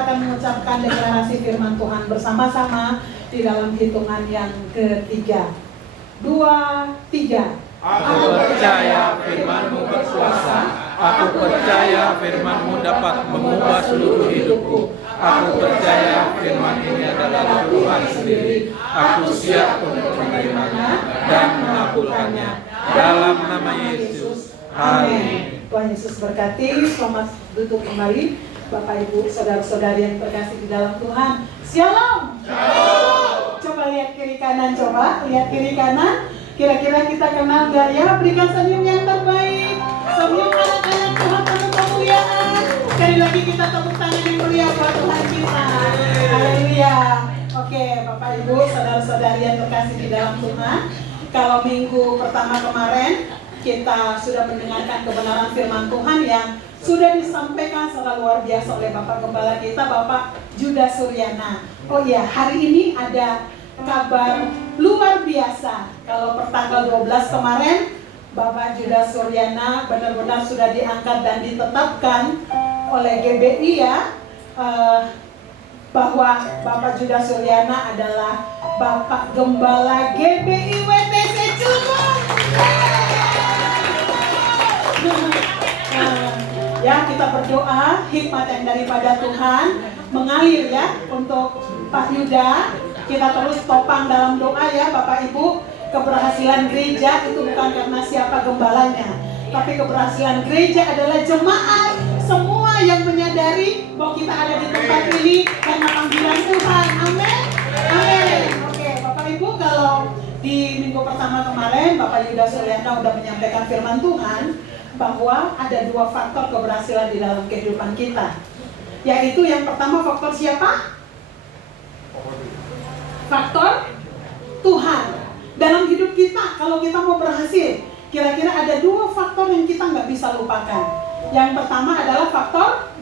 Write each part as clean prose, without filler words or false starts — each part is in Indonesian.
kita akan mengucapkan deklarasi firman Tuhan bersama-sama di dalam hitungan yang ketiga. 2, 3. Aku percaya firman-Mu berkuasa. Aku percaya firman-Mu dapat mengubah seluruh hidupku. Aku percaya firman ini adalah Tuhan sendiri. Aku siap untuk menerimanya dan mengabulkannya. Dalam nama Yesus. Amin. Tuhan Yesus berkati. Selamat duduk kembali. Bapak, Ibu, saudara-saudari yang terkasih di dalam Tuhan. Shalom. Coba lihat kiri kanan, lihat kiri kanan. Kira-kira kita kenal gak ya? Berikan senyum yang terbaik. Senyum anak-anak Tuhan penuh kemuliaan. Sekali lagi kita tepuk tangan yang mulia buat Tuhan kita. Haleluya. Oke, Bapak, Ibu, saudara-saudari yang terkasih di dalam Tuhan. Kalau minggu pertama kemarin kita sudah mendengarkan kebenaran firman Tuhan yang sudah disampaikan secara luar biasa oleh Bapak Gembala kita, Bapak Judas Suryana. Oh iya, hari ini ada kabar luar biasa. Kalau pertanggal 12 kemarin, Bapak Judas Suryana benar-benar sudah diangkat dan ditetapkan oleh GBI ya, bahwa Bapak Judas Suryana adalah Bapak Gembala GBI WTC Cirebon. Ya, kita berdoa hikmat yang daripada Tuhan mengalir ya untuk Pak Yuda. Kita terus topang dalam doa ya Bapak Ibu. Keberhasilan gereja itu bukan karena siapa gembalanya, tapi keberhasilan gereja adalah jemaat semua yang menyadari bahwa kita ada di tempat ini karena panggilan Tuhan. Amin. Amin. Oke, Bapak Ibu, kalau di minggu pertama kemarin Bapak Yuda Suryana sudah menyampaikan firman Tuhan bahwa ada 2 faktor keberhasilan di dalam kehidupan kita. Yaitu yang pertama, faktor siapa? Faktor Tuhan. Dalam hidup kita, kalau kita mau berhasil, kira-kira ada 2 faktor yang kita nggak bisa lupakan. Yang pertama adalah faktor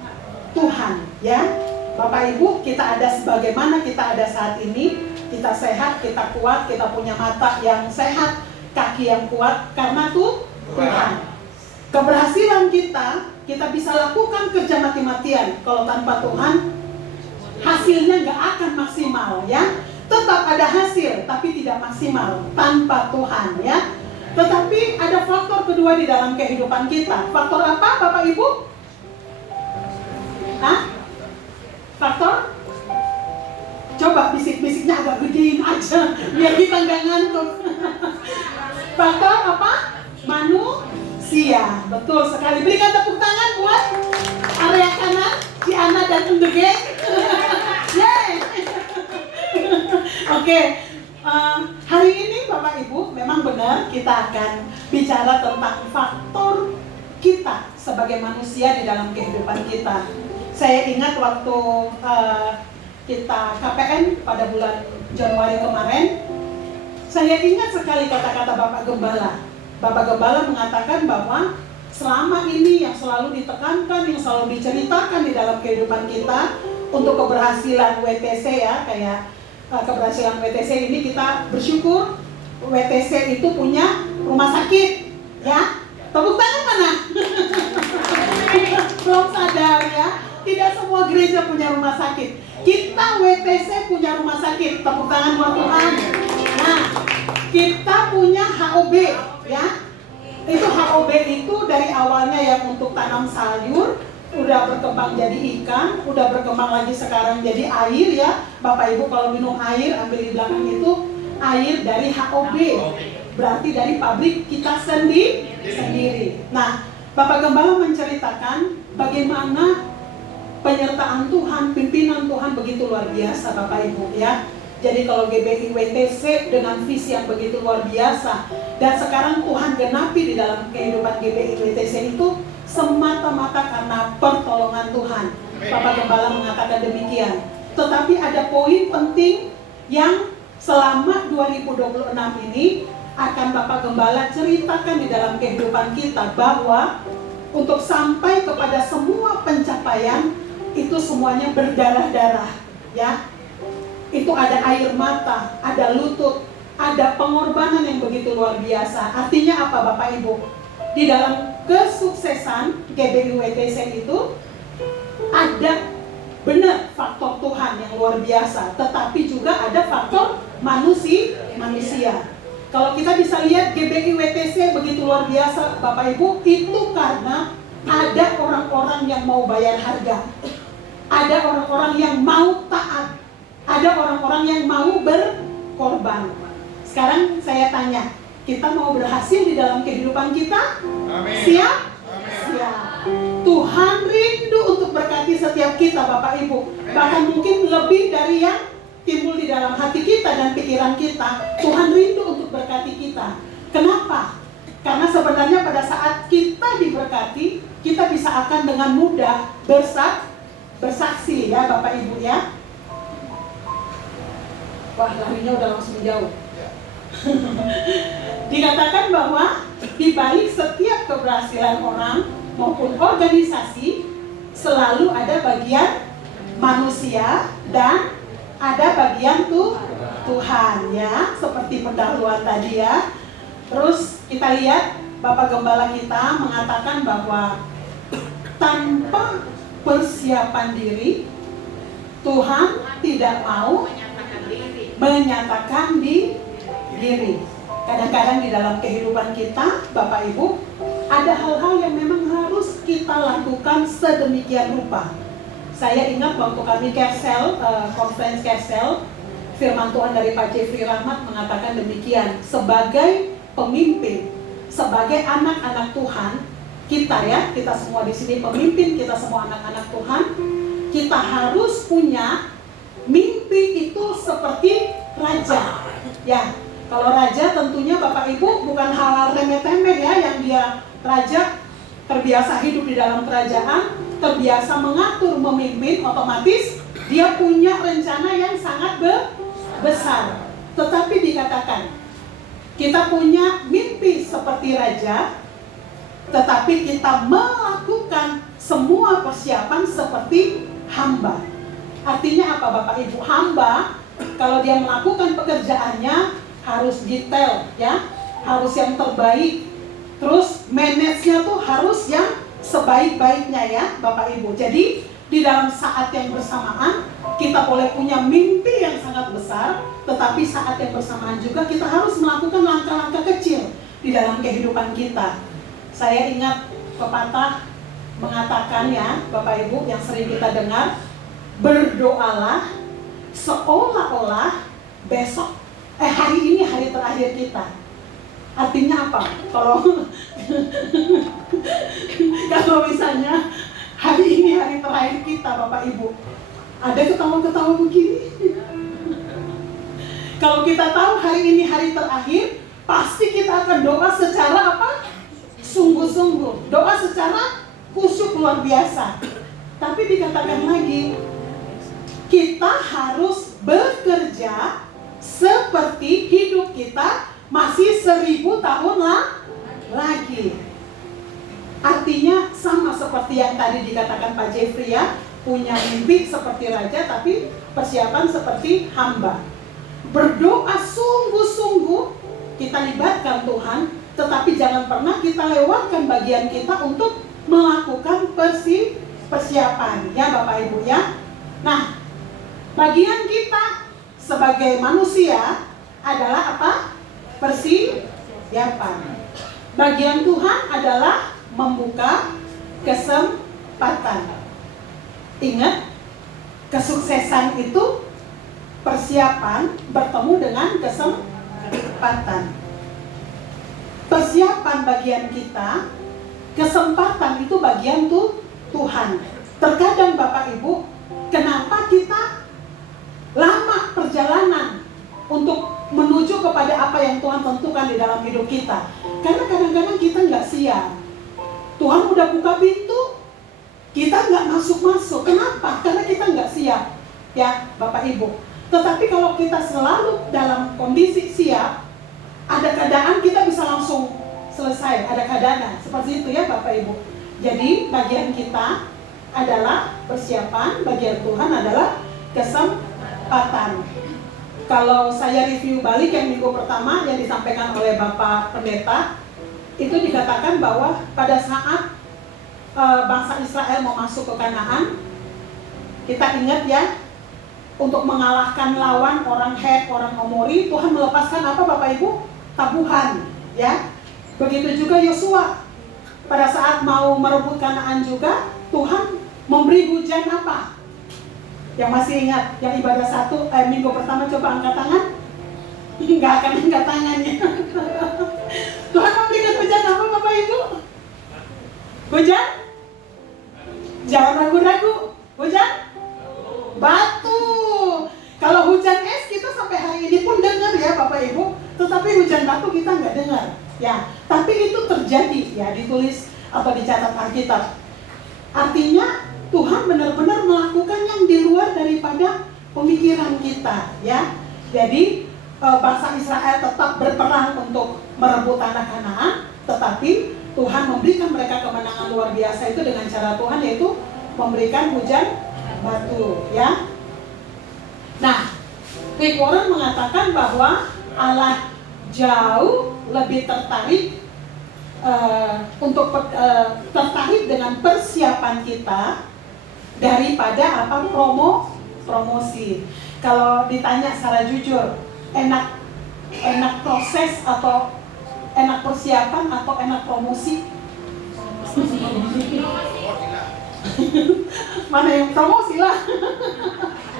Tuhan, ya. Bapak Ibu, kita ada sebagaimana kita ada saat ini. Kita sehat, kita kuat, kita punya mata yang sehat, kaki yang kuat, karena Tuhan. Keberhasilan kita bisa lakukan kerja mati-matian. Kalau tanpa Tuhan, hasilnya nggak akan maksimal, ya. Tetap ada hasil, tapi tidak maksimal tanpa Tuhan, ya. Tetapi ada faktor kedua di dalam kehidupan kita. Faktor apa, Bapak Ibu? Hah? Faktor? Coba bisik-bisiknya agak gedein aja, biar kita nggak ngantuk. Faktor apa? Manusia. Betul sekali. Berikan tepuk tangan buat area kanan, Ciana dan Undege. Yeay. Oke, hari ini Bapak Ibu memang benar kita akan bicara tentang faktor kita sebagai manusia di dalam kehidupan kita. Saya ingat waktu kita KPN pada bulan Januari kemarin, saya ingat sekali kata-kata Bapak Gembala. Bapak Gembala mengatakan bahwa selama ini yang selalu ditekankan, yang selalu diceritakan di dalam kehidupan kita untuk keberhasilan WTC ya, kayak keberhasilan WTC ini kita bersyukur WTC itu punya rumah sakit ya. Tepuk tangan mana? Belum sadar ya, tidak semua gereja punya rumah sakit. Kita WTC punya rumah sakit. Tepuk tangan buat Tuhan. Nah, kita punya HOB ya. Itu HOB itu dari awalnya yang untuk tanam sayur, udah berkembang jadi ikan, udah berkembang lagi sekarang jadi air ya. Bapak Ibu kalau minum air, ambil di belakang itu air dari HOB. Berarti dari pabrik kita sendiri. Nah, Bapak Gembala menceritakan bagaimana penyertaan Tuhan, pimpinan Tuhan begitu luar biasa Bapak Ibu ya. Jadi kalau GBI WTC dengan visi yang begitu luar biasa, dan sekarang Tuhan genapi di dalam kehidupan GBI WTC itu semata-mata karena pertolongan Tuhan. Bapak Gembala mengatakan demikian. Tetapi ada poin penting yang selama 2026 ini akan Bapak Gembala ceritakan di dalam kehidupan kita, bahwa untuk sampai kepada semua pencapaian itu semuanya berdarah-darah ya. Itu ada air mata, ada lutut, ada pengorbanan yang begitu luar biasa. Artinya apa Bapak Ibu? Di dalam kesuksesan GBI WTC itu ada benar luar biasa, tetapi juga ada faktor manusia. Kalau kita bisa lihat GBI WTC begitu luar biasa Bapak Ibu, itu karena ada orang-orang yang mau bayar harga, ada orang-orang yang mau taat, ada orang-orang yang mau berkorban. Sekarang saya tanya, kita mau berhasil di dalam kehidupan kita? Amin. Siap? Siap. Tuhan rindu untuk berkati setiap kita Bapak Ibu. Bahkan mungkin lebih dari yang timbul di dalam hati kita dan pikiran kita. Tuhan rindu untuk berkati kita. Kenapa? Karena sebenarnya pada saat kita diberkati, kita bisa akan dengan mudah bersaksi ya Bapak Ibu ya. Wah, larinya udah langsung jauh. Dikatakan bahwa di balik setiap keberhasilan orang maupun organisasi selalu ada bagian manusia dan ada bagian Tuhan ya, seperti pendahuluan tadi ya. Terus kita lihat Bapak Gembala kita mengatakan bahwa tanpa persiapan diri Tuhan tidak mau menyatakan diri. Kadang-kadang di dalam kehidupan kita Bapak Ibu ada hal-hal yang memang harus kita lakukan sedemikian rupa. Saya ingat waktu kami Kersel, conference Kersel, firman Tuhan dari Pak Jeffrey Rahmat mengatakan demikian. Sebagai pemimpin, sebagai anak-anak Tuhan, kita semua di sini pemimpin, kita semua anak-anak Tuhan, kita harus punya mimpi itu seperti raja. Ya, kalau raja tentunya Bapak Ibu bukan hal-hal remeh-temeh ya, yang dia raja terbiasa hidup di dalam kerajaan, terbiasa mengatur, memimpin, otomatis dia punya rencana yang sangat besar. Tetapi dikatakan kita punya mimpi seperti raja, tetapi kita melakukan semua persiapan seperti hamba. Artinya apa Bapak Ibu? Hamba kalau dia melakukan pekerjaannya harus detail ya, harus yang terbaik. Terus manage-nya tuh harus yang sebaik-baiknya ya Bapak Ibu. Jadi di dalam saat yang bersamaan kita boleh punya mimpi yang sangat besar, tetapi saat yang bersamaan juga kita harus melakukan langkah-langkah kecil di dalam kehidupan kita. Saya ingat pepatah mengatakan ya Bapak Ibu yang sering kita dengar, berdoalah seolah-olah besok hari ini hari terakhir kita. Artinya apa? Kalau misalnya hari ini hari terakhir kita Bapak Ibu, ada ketawa-ketawa begini. Kalau kita tahu hari ini hari terakhir, pasti kita akan doa secara apa? Sungguh-sungguh. Doa secara khusyuk luar biasa. Tapi dikatakan lagi, kita harus bekerja seperti hidup kita masih 1000 tahun lagi. Artinya sama seperti yang tadi dikatakan Pak Jeffrey ya, punya mimpi seperti raja tapi persiapan seperti hamba. Berdoa sungguh-sungguh, kita libatkan Tuhan, tetapi jangan pernah kita lewatkan bagian kita untuk melakukan persiapan ya Bapak Ibu ya. Nah, bagian kita sebagai manusia adalah apa? Persiapan. Bagian Tuhan adalah membuka kesempatan. Ingat, kesuksesan itu persiapan bertemu dengan kesempatan. Persiapan bagian kita, kesempatan itu bagian Tuhan. Terkadang Bapak Ibu, kenapa kita lama perjalanan untuk menuju kepada apa yang Tuhan tentukan di dalam hidup kita? Karena kadang-kadang kita nggak siap. Tuhan udah buka pintu, kita nggak masuk-masuk. Kenapa? Karena kita nggak siap, ya Bapak Ibu. Tetapi kalau kita selalu dalam kondisi siap, ada keadaan kita bisa langsung selesai. Ada keadaan seperti itu ya Bapak Ibu. Jadi bagian kita adalah persiapan, bagian Tuhan adalah kesempatan. Kalau saya review balik yang minggu pertama yang disampaikan oleh Bapak Pendeta, itu dikatakan bahwa pada saat bangsa Israel mau masuk ke Kanaan, kita ingat ya, untuk mengalahkan lawan orang Het, orang Amori, Tuhan melepaskan apa Bapak Ibu? Tabuhan, ya. Begitu juga Yosua. Pada saat mau merebut Kanaan juga, Tuhan memberi hujan apa? Yang masih ingat, yang ibadah minggu pertama coba angkat tangan. Nggak akan angkat tangannya. Tuhan memberikan hujan apa Bapak Ibu? Hujan? Jangan ragu-ragu. Hujan? Batu. Kalau hujan es kita sampai hari ini pun dengar ya Bapak Ibu. Tetapi hujan batu kita nggak dengar. Ya, tapi itu terjadi ya, ditulis atau dicatat Alkitab. Artinya Tuhan benar-benar melakukan yang di luar daripada pemikiran kita ya. Jadi bangsa Israel tetap berperang untuk merebut tanah Kanaan, tetapi Tuhan memberikan mereka kemenangan luar biasa itu dengan cara Tuhan, yaitu memberikan hujan batu ya. Nah, Rick Warren mengatakan bahwa Allah jauh lebih tertarik tertarik dengan persiapan kita daripada promosi. Kalau ditanya secara jujur, enak proses atau enak persiapan atau enak promosi? Mana yang promosi lah.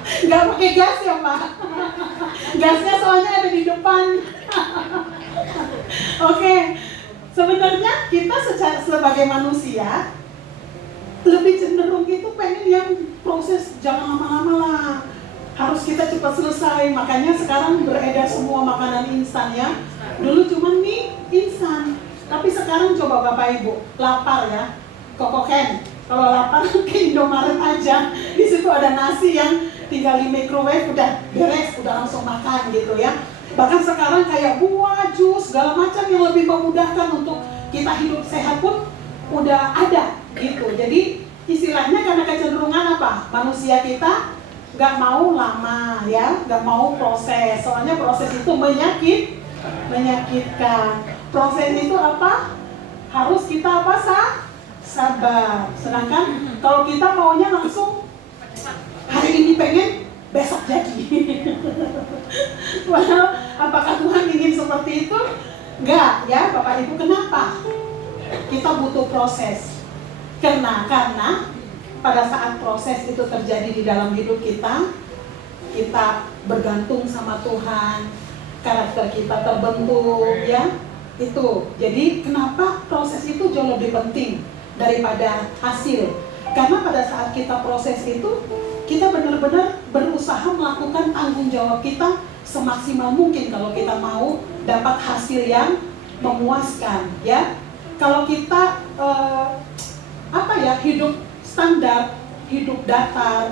Nggak pakai gas ya Pak. Gasnya soalnya ada di depan. Oke. Sebenarnya kita sebagai manusia lebih cenderung itu pengen yang proses, jangan lama-lama lah. Harus kita cepat selesai. Makanya sekarang beredar semua makanan instan ya. Dulu cuma mie instan, tapi sekarang coba Bapak Ibu lapar ya, kokoken. Kalau lapar ke Indomaret aja, di situ ada nasi yang tinggal di microwave udah beres, udah langsung makan gitu ya. Bahkan sekarang kayak buah, jus, segala macam yang lebih memudahkan untuk kita hidup sehat pun udah ada gitu. Jadi istilahnya karena kecenderungan apa? Manusia kita nggak mau lama ya, nggak mau proses. Soalnya proses itu menyakitkan. Proses itu apa? Harus kita apa? Sabar. Sedangkan kalau kita maunya langsung hari ini pengen, besok jadi. Well, apakah Tuhan ingin seperti itu? Enggak ya Bapak Ibu. Kenapa? Kita butuh proses. Karena pada saat proses itu terjadi di dalam hidup kita bergantung sama Tuhan, karakter kita terbentuk ya. Itu. Jadi kenapa proses itu jauh lebih penting daripada hasil? Karena pada saat kita proses itu, kita benar-benar berusaha melakukan tanggung jawab kita semaksimal mungkin kalau kita mau dapat hasil yang memuaskan ya. Kalau kita hidup standar, hidup datar,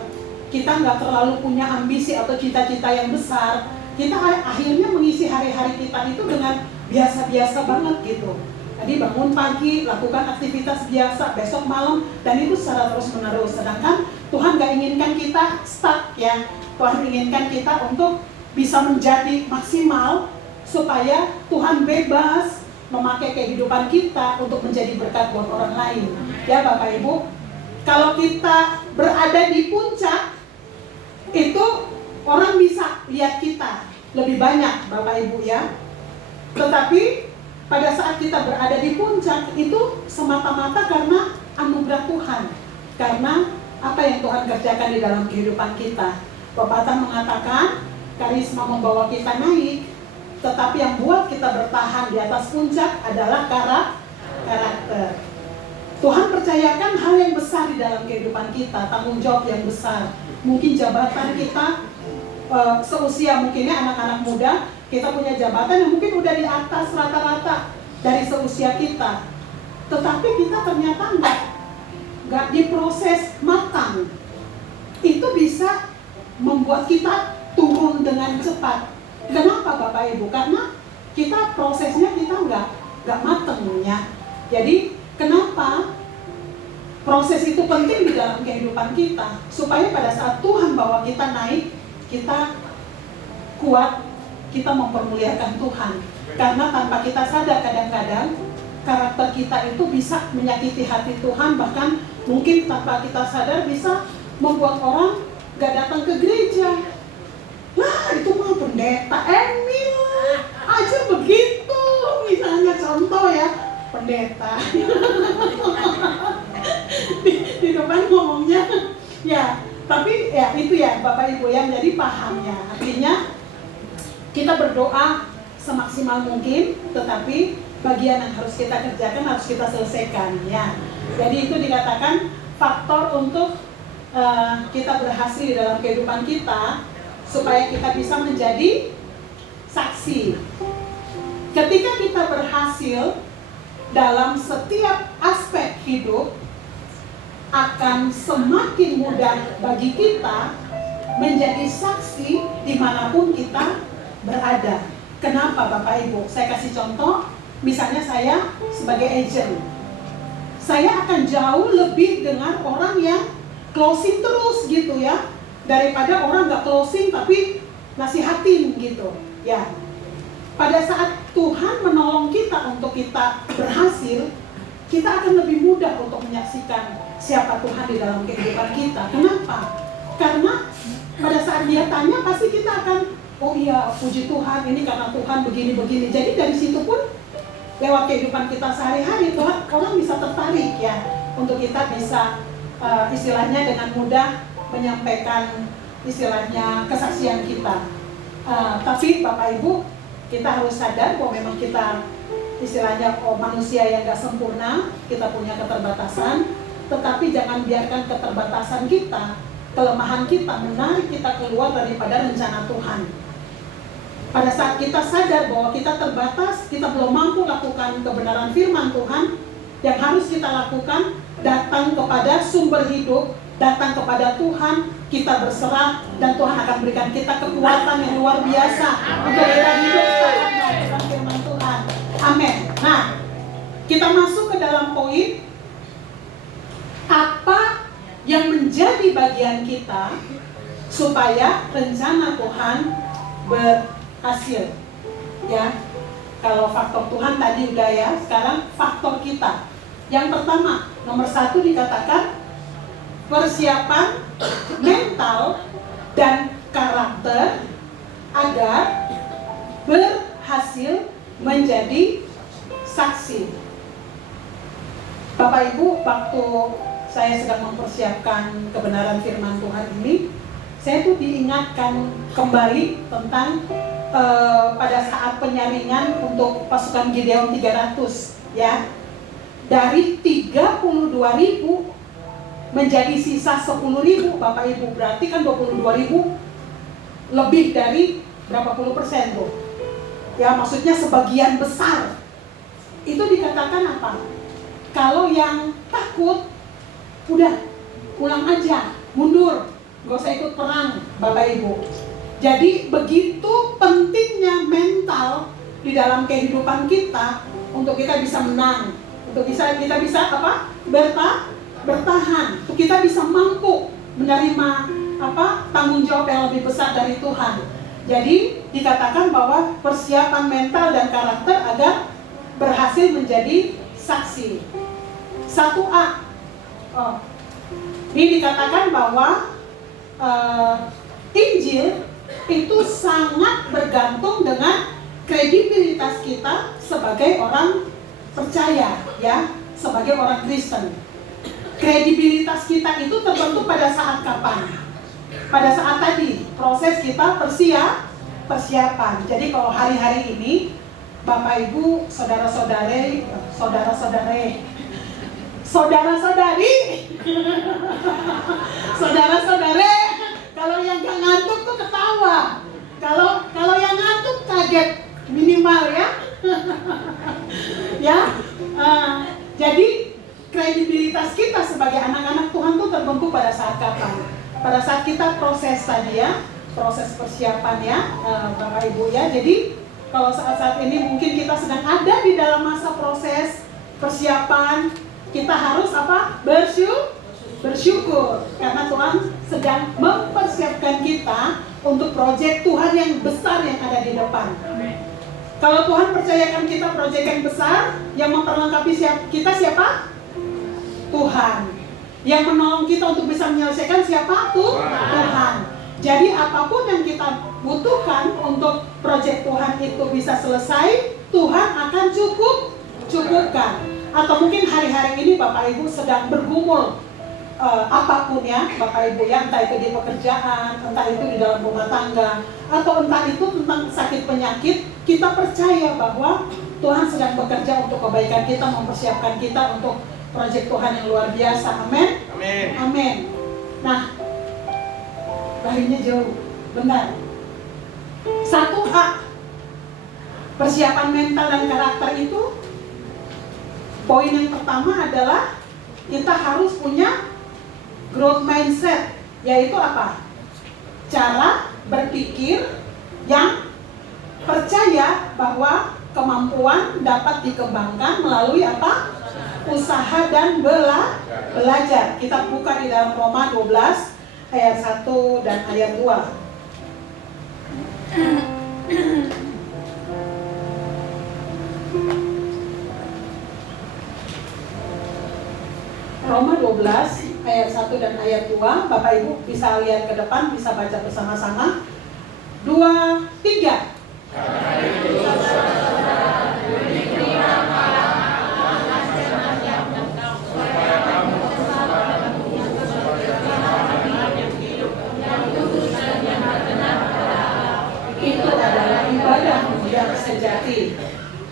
kita nggak terlalu punya ambisi atau cita-cita yang besar, kita akhirnya mengisi hari-hari kita itu dengan biasa-biasa banget gitu. Jadi bangun pagi, lakukan aktivitas biasa, besok malam, dan itu secara terus-menerus. Sedangkan Tuhan gak inginkan kita stuck ya. Tuhan inginkan kita untuk bisa menjadi maksimal, supaya Tuhan bebas memakai kehidupan kita untuk menjadi berkat buat orang lain. Ya Bapak Ibu, kalau kita berada di puncak, itu orang bisa lihat kita lebih banyak Bapak Ibu ya. Tetapi pada saat kita berada di puncak itu semata-mata karena anugerah Tuhan, karena apa yang Tuhan kerjakan di dalam kehidupan kita. Pepatah mengatakan karisma membawa kita naik, tetapi yang buat kita bertahan di atas puncak adalah karakter. Tuhan percayakan hal yang besar di dalam kehidupan kita, tanggung jawab yang besar. Mungkin jabatan kita seusia mungkinnya anak-anak muda, kita punya jabatan yang mungkin udah di atas rata-rata dari seusia kita. Tetapi kita ternyata nggak diproses matang. Itu bisa membuat kita turun dengan cepat. Kenapa Bapak Ibu? Karena kita prosesnya kita nggak matang ya. Jadi kenapa proses itu penting di dalam kehidupan kita? Supaya pada saat Tuhan bawa kita naik, kita kuat, kita mempermuliakan Tuhan. Karena tanpa kita sadar kadang-kadang karakter kita itu bisa menyakiti hati Tuhan, bahkan mungkin tanpa kita sadar bisa membuat orang gak datang ke gereja pendeta Emil aja begitu, misalnya contoh ya, pendeta di depan ngomongnya ya, tapi ya itu ya Bapak Ibu yang jadi paham ya, artinya kita berdoa semaksimal mungkin, tetapi bagian yang harus kita kerjakan harus kita selesaikan ya. Jadi itu dikatakan faktor untuk kita berhasil dalam kehidupan kita, supaya kita bisa menjadi saksi. Ketika kita berhasil dalam setiap aspek hidup, akan semakin mudah bagi kita menjadi saksi dimanapun kita berada. Kenapa Bapak Ibu? Saya kasih contoh, misalnya saya sebagai agent, saya akan jauh lebih dengan orang yang closing terus gitu ya, daripada orang gak closing tapi nasihatin gitu ya. Pada saat Tuhan menolong kita untuk kita berhasil, kita akan lebih mudah untuk menyaksikan siapa Tuhan di dalam kehidupan kita. Kenapa? Karena pada saat dia tanya pasti kita akan, oh iya puji Tuhan, ini karena Tuhan begini-begini. Jadi dari situ pun lewat kehidupan kita sehari-hari, Tuhan, orang bisa tertarik ya, untuk kita bisa istilahnya dengan mudah menyampaikan istilahnya kesaksian kita. Tapi Bapak Ibu, kita harus sadar bahwa memang kita istilahnya manusia yang gak sempurna, kita punya keterbatasan, tetapi jangan biarkan keterbatasan kita, kelemahan kita menarik kita keluar daripada rencana Tuhan. Pada saat kita sadar bahwa kita terbatas, kita belum mampu lakukan kebenaran firman Tuhan, yang harus kita lakukan, datang kepada sumber hidup, datang kepada Tuhan, kita berserah, dan Tuhan akan berikan kita kekuatan yang luar biasa untuk kita hidup setelah melakukan firman Tuhan. Amin. Nah, kita masuk ke dalam poin, apa yang menjadi bagian kita supaya rencana Tuhan berhasil. Ya, kalau faktor Tuhan tadi udah ya, sekarang faktor kita. Yang pertama, nomor 1 dikatakan persiapan mental dan karakter agar berhasil menjadi saksi. Bapak Ibu, waktu saya sedang mempersiapkan kebenaran firman Tuhan ini, saya tuh diingatkan kembali tentang pada saat penyaringan untuk pasukan Gideon 300 ya. Dari 32.000 menjadi sisa 10.000, Bapak Ibu, berarti kan 22.000 lebih dari berapa puluh persen tuh. Ya, maksudnya sebagian besar. Itu dikatakan apa? Kalau yang takut, udah pulang aja, mundur, gak usah ikut perang, Bapak Ibu. Jadi begitu pentingnya mental di dalam kehidupan kita untuk kita bisa menang, untuk kita bisa apa? Bertahan, untuk kita bisa mampu menerima apa? Tanggung jawab yang lebih besar dari Tuhan. Jadi dikatakan bahwa persiapan mental dan karakter agar berhasil menjadi saksi. 1A. Ini dikatakan bahwa Injil itu sangat bergantung dengan kredibilitas kita sebagai orang percaya, ya, sebagai orang Kristen. Kredibilitas kita itu terbentuk pada saat kapan? Pada saat tadi proses kita persiapan. Jadi kalau hari-hari ini Bapak Ibu, saudara-saudari, saudara-saudare, kalau yang gak ngantuk tuh ketawa. Kalau yang ngantuk kaget minimal ya. Ya, jadi kredibilitas kita sebagai anak-anak Tuhan tuh terbentuk pada saat kapan? Pada saat kita proses tadi ya, proses persiapan ya, Bapak Ibu ya. Jadi kalau saat-saat ini mungkin kita sedang ada di dalam masa proses persiapan, kita harus apa? Bersyukur karena Tuhan sedang mempersiapkan kita untuk proyek Tuhan yang besar yang ada di depan. Kalau Tuhan percayakan kita proyek yang besar, yang memperlengkapi kita siapa? Tuhan. Yang menolong kita untuk bisa menyelesaikan siapa? Tuhan. Jadi apapun yang kita butuhkan untuk proyek Tuhan itu bisa selesai, Tuhan akan cukupkan. Atau mungkin hari-hari ini Bapak Ibu sedang bergumul apapun ya Bapak Ibu ya, entah itu di pekerjaan, entah itu di dalam rumah tangga, atau entah itu tentang sakit penyakit, kita percaya bahwa Tuhan sedang bekerja untuk kebaikan kita, mempersiapkan kita untuk proyek Tuhan yang luar biasa. Amin. Amin. Amin. Nah, larinya jauh, benar. 1A, persiapan mental dan karakter itu, poin yang pertama adalah kita harus punya growth mindset, yaitu apa? Cara berpikir yang percaya bahwa kemampuan dapat dikembangkan melalui apa? Usaha dan belajar. Kita buka di dalam Roma 12 ayat 1 dan ayat 2. Roma 12 ayat 1 dan ayat 2. Bapak Ibu bisa lihat ke depan, bisa baca bersama-sama. 2, 3. Itu adalah ibadah yang sejati.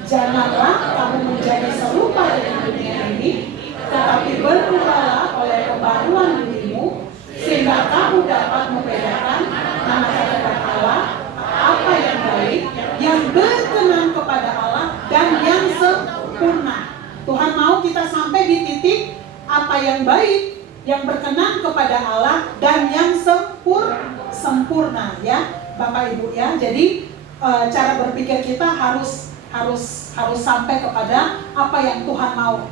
Janganlah kamu menjadi serupa dengan dunia ini, tetapi berubahlah oleh pembaruan dirimu, sehingga kamu dapat membedakan mana kehendak Allah, apa yang baik, yang berkenan kepada Allah, dan yang sempurna. Tuhan mau kita sampai di titik apa yang baik, yang berkenan kepada Allah, dan yang sempurna ya Bapak Ibu ya. Jadi cara berpikir kita harus sampai kepada apa yang Tuhan mau.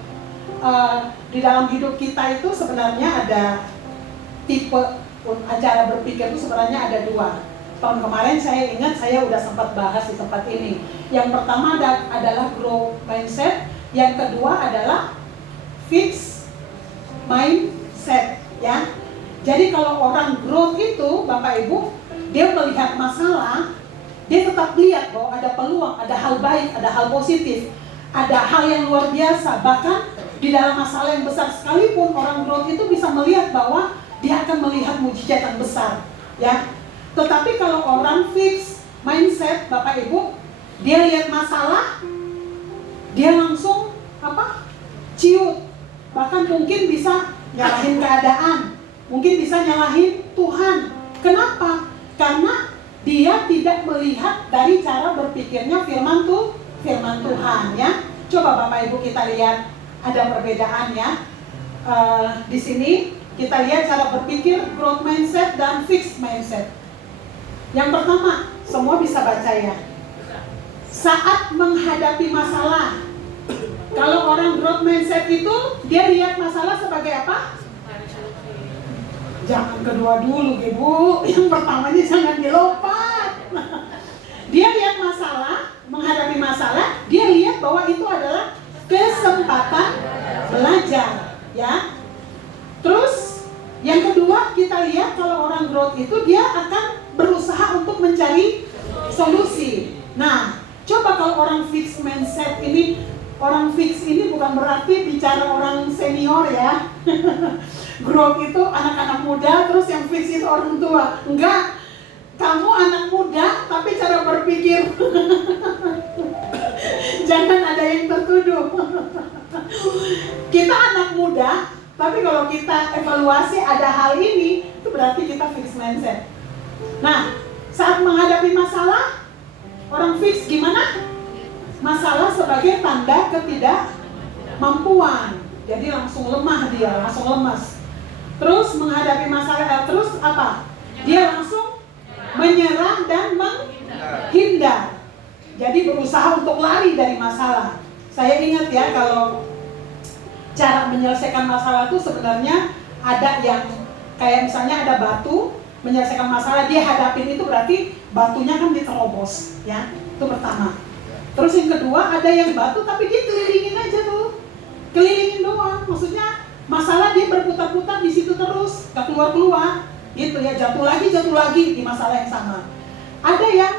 Di dalam hidup kita itu sebenarnya ada tipe cara berpikir itu sebenarnya ada 2. Tahun kemarin saya ingat saya udah sempat bahas di tempat ini. Yang pertama adalah growth mindset, yang kedua adalah fixed mindset ya. Jadi kalau orang growth itu Bapak Ibu, dia melihat masalah, dia tetap lihat bahwa ada peluang, ada hal baik, ada hal positif, ada hal yang luar biasa. Bahkan di dalam masalah yang besar sekalipun, orang growth itu bisa melihat bahwa dia akan melihat mujizat yang besar ya. Tetapi kalau orang fix mindset Bapak Ibu, dia lihat masalah, dia langsung ciut, bahkan mungkin bisa nyalahin keadaan, mungkin bisa nyalahin Tuhan. Kenapa? Karena dia tidak melihat dari cara berpikirnya firman Tuhan ya. Coba Bapak Ibu kita lihat ada perbedaan ya. Di sini kita lihat cara berpikir growth mindset dan fixed mindset. Yang pertama, semua bisa baca ya. Saat menghadapi masalah, kalau orang growth mindset itu dia lihat masalah sebagai apa? Jangan kedua dulu Ibu, yang pertamanya jangan dilompat. Dia lihat masalah, menghadapi masalah, dia lihat bahwa itu adalah kesempatan belajar ya. Terus yang kedua kita lihat kalau orang growth itu dia akan berusaha untuk mencari solusi. Nah, coba kalau orang fixed mindset ini, orang fix ini bukan berarti bicara orang senior ya. Growth itu anak-anak muda, terus yang fix itu orang tua. Enggak, kamu anak muda tapi cara berpikir jangan ada yang tertuduh. Kita anak muda, tapi kalau kita evaluasi ada hal ini, itu berarti kita fix mindset. Nah, saat menghadapi masalah, orang fix gimana? Masalah sebagai tanda ketidakmampuan. Jadi langsung lemah dia, langsung lemas. Terus menghadapi masalah, terus apa? Dia langsung menyerah dan menghindar. Jadi berusaha untuk lari dari masalah. Saya ingat ya kalau cara menyelesaikan masalah itu sebenarnya ada yang kayak misalnya ada batu, menyelesaikan masalah dia hadapin itu berarti batunya kan diterobos ya. Itu pertama. Terus yang kedua ada yang batu tapi dia kelilingin aja tuh. Kelilingin doang. Maksudnya masalah dia berputar-putar di situ terus, gak keluar-keluar. gitu ya, jatuh lagi di masalah yang sama. Ada yang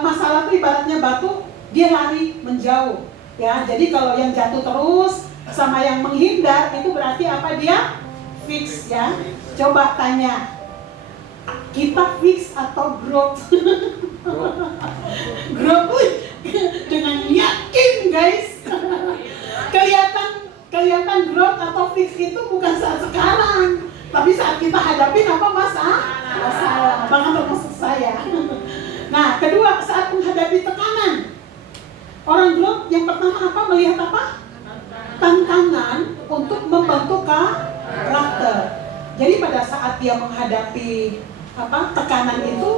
masalah itu ibaratnya batu, dia lari menjauh ya. Jadi kalau yang jatuh terus sama yang menghindar itu berarti apa? Dia fix ya. Coba tanya, kita fix atau growth? Growth dengan yakin guys. kelihatan growth atau fix itu bukan saat sekarang, tapi saat kita hadapin apa masalah. Bahkan termasuk saya. Nah, kedua, saat menghadapi tekanan. Orang growth yang pertama apa? Melihat apa? Tantangan untuk membentuk karakter. Jadi pada saat dia menghadapi tekanan itu,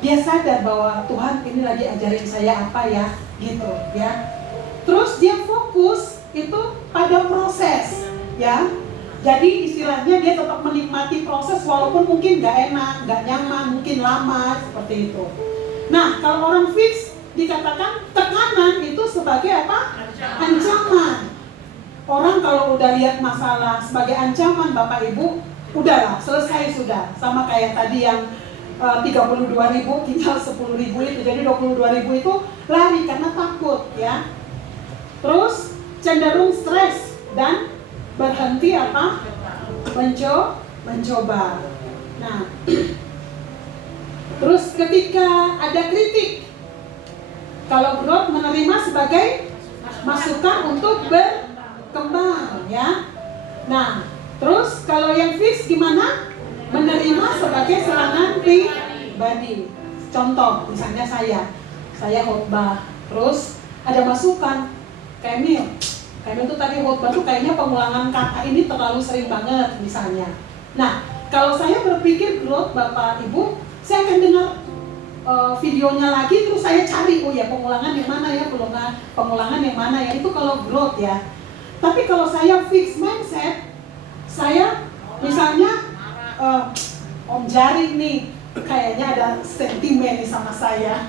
dia sadar bahwa Tuhan ini lagi ajarin saya apa ya, gitu ya. Terus dia fokus itu pada proses ya. Jadi istilahnya dia tetap menikmati proses walaupun mungkin gak enak, gak nyaman, mungkin lama, seperti itu. Nah, kalau orang fix dikatakan tekanan itu sebagai apa? Ancaman. Orang kalau udah lihat masalah sebagai ancaman, Bapak Ibu, udahlah, selesai sudah. Sama kayak tadi yang 32.000 tinggal 10.000 itu. Jadi 22.000 itu lari karena takut ya. Terus cenderung stres dan berhenti apa? Mencoba. Nah, terus ketika ada kritik, kalau growth menerima sebagai masukan untuk berkembang ya. Nah, terus kalau yang fix gimana? Menerima sebagai serangan pribadi. Contoh, misalnya saya khotbah, terus ada masukan, Kamil tuh tadi khotbah tuh kayaknya pengulangan kata ini terlalu sering banget misalnya. Nah, kalau saya berpikir growth Bapak Ibu, saya akan dengar videonya lagi, terus saya cari, oh ya pengulangan yang mana ya, pengulangan yang mana ya, itu kalau growth ya. Tapi kalau saya fix mindset, saya misalnya Om Jari nih kayaknya ada sentimen nih sama saya.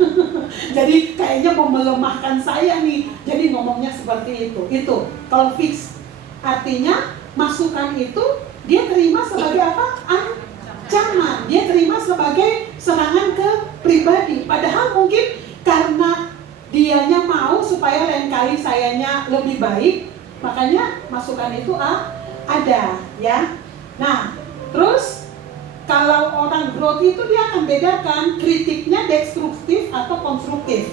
Jadi kayaknya mau melemahkan saya nih, jadi ngomongnya seperti itu. Itu kalau fix, artinya masukan itu dia terima sebagai apa? Ancaman. Dia terima sebagai serangan ke pribadi. Padahal mungkin karena dianya mau supaya lain kali sayanya lebih baik, makanya masukan itu ada ya. Nah, terus kalau orang growth itu dia akan bedakan kritiknya destruktif atau konstruktif.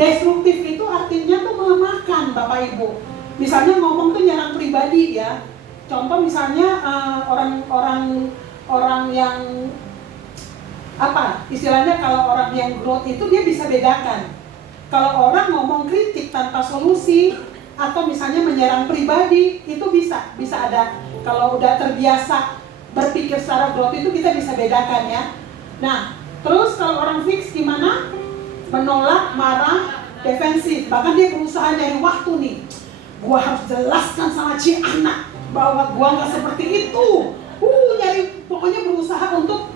Destruktif itu artinya tuh melemahkan Bapak Ibu. Misalnya ngomong tuh nyerang pribadi ya. Contoh misalnya orang yang istilahnya kalau orang yang growth itu dia bisa bedakan. Kalau orang ngomong kritik tanpa solusi atau misalnya menyerang pribadi, itu bisa ada. Kalau udah terbiasa berpikir secara growth itu kita bisa bedakan ya. Nah, terus kalau orang fix gimana? Menolak, marah, defensif. Bahkan dia berusaha nyari waktu nih. Gua harus jelaskan sama anak bahwa gua nggak seperti itu. Pokoknya berusaha untuk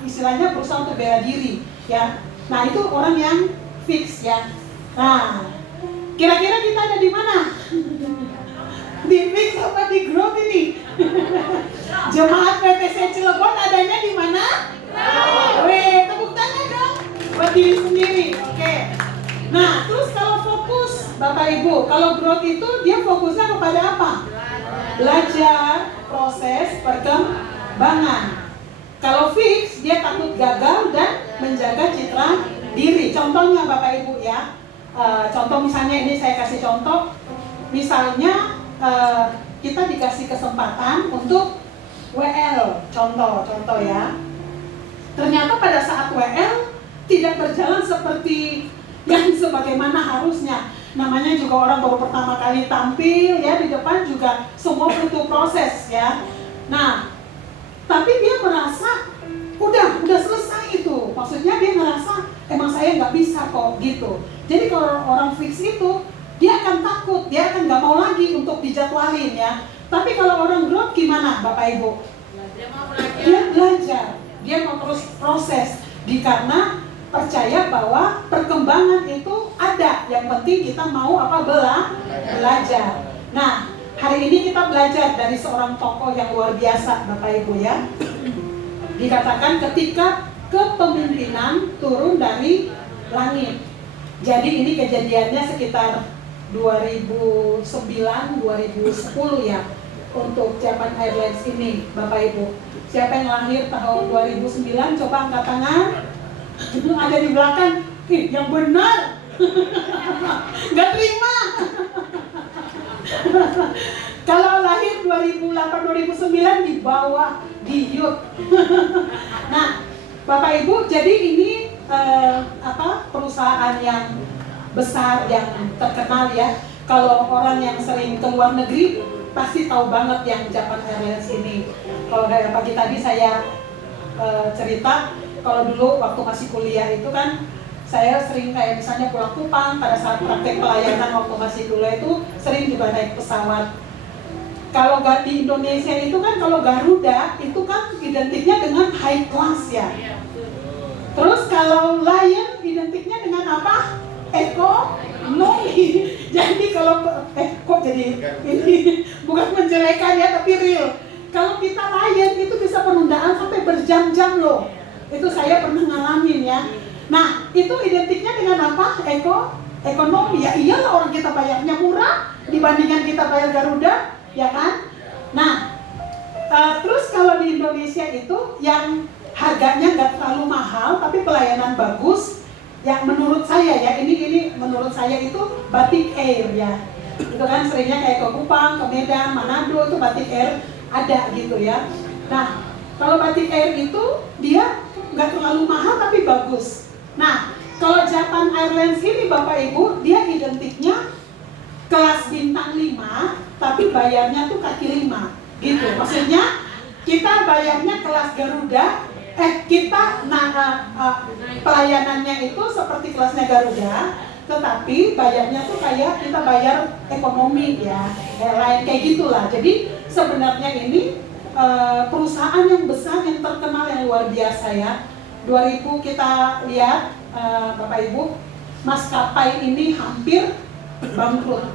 istilahnya berusaha untuk bela diri ya. Nah, itu orang yang fix ya. Nah, kira-kira kita ada di mana? Di fix apa di growth ini? Jemaat PTC Cilegon adanya di mana? Wih, tepuk tangan dong buat diri sendiri. Oke. Nah, terus kalau fokus Bapak Ibu, kalau growth itu dia fokusnya kepada apa? Belajar, proses, perkembangan. Kalau fix dia takut gagal dan menjaga citra diri. Contohnya Bapak Ibu ya. Contoh misalnya ini saya kasih contoh. Misalnya kita dikasih kesempatan untuk WL, contoh ya. Ternyata pada saat WL tidak berjalan seperti yang sebagaimana harusnya. Namanya juga orang baru pertama kali tampil ya, di depan juga semua butuh proses ya. Nah, tapi dia merasa udah selesai itu. Maksudnya dia merasa emang saya nggak bisa kok gitu. Jadi kalau orang fix itu dia akan takut, dia akan nggak mau lagi untuk dijadwalin ya. Tapi kalau orang growth gimana Bapak Ibu? Dia belajar, dia mau terus proses. Karena percaya bahwa perkembangan itu ada. Yang penting kita mau belajar. Nah, hari ini kita belajar dari seorang tokoh yang luar biasa Bapak Ibu ya. Dikatakan ketika kepemimpinan turun dari langit. Jadi ini kejadiannya sekitar 2009-2010 ya, untuk Japan Airlines ini, Bapak Ibu. Siapa yang lahir tahun 2009? Coba angkat tangan. Itu ada di belakang. Yang benar. Gak terima. Kalau lahir 2008-2009 di bawah di youth. Nah, Bapak Ibu, jadi ini perusahaan yang besar, yang terkenal ya. Kalau orang yang sering ke luar negeri pasti tahu banget yang Japan Airlines ini. Kalau kayak pagi tadi saya cerita, kalau dulu waktu masih kuliah itu kan saya sering kayak misalnya pulang Kupang pada saat praktek pelayanan waktu masih kuliah itu sering juga naik pesawat. Kalau di Indonesia itu kan kalau Garuda itu kan identiknya dengan high class ya. Terus kalau Lion identiknya dengan apa? Ekonomi. Jadi kalau kok jadi ini bukan menjelekan ya, tapi real. Kalau kita Lion itu bisa penundaan sampai berjam-jam loh. Itu saya pernah ngalamin ya. Nah, itu identiknya dengan apa? Ekonomi. Ya iyalah, orang kita bayarnya murah dibandingkan kita bayar Garuda, ya kan? Nah, terus kalau di Indonesia itu yang harganya nggak terlalu mahal tapi pelayanan bagus, yang menurut saya ya, ini menurut saya itu Batik Air ya. Itu kan seringnya kayak ke Kupang, ke Medan, Manado itu Batik Air ada gitu ya. Nah, kalau Batik Air itu dia nggak terlalu mahal tapi bagus. Nah, kalau Japan Airlines ini Bapak Ibu, dia identiknya kelas bintang 5 tapi bayarnya tuh kaki 5 gitu. Maksudnya kita bayarnya kelas Garuda, pelayanannya itu seperti kelasnya Garuda, tetapi bayarnya tuh kayak kita bayar ekonomi ya, airline kayak gitulah. Jadi sebenarnya ini perusahaan yang besar, yang terkenal, yang luar biasa ya. 2000 kita lihat Bapak Ibu, maskapai ini hampir bangkrut,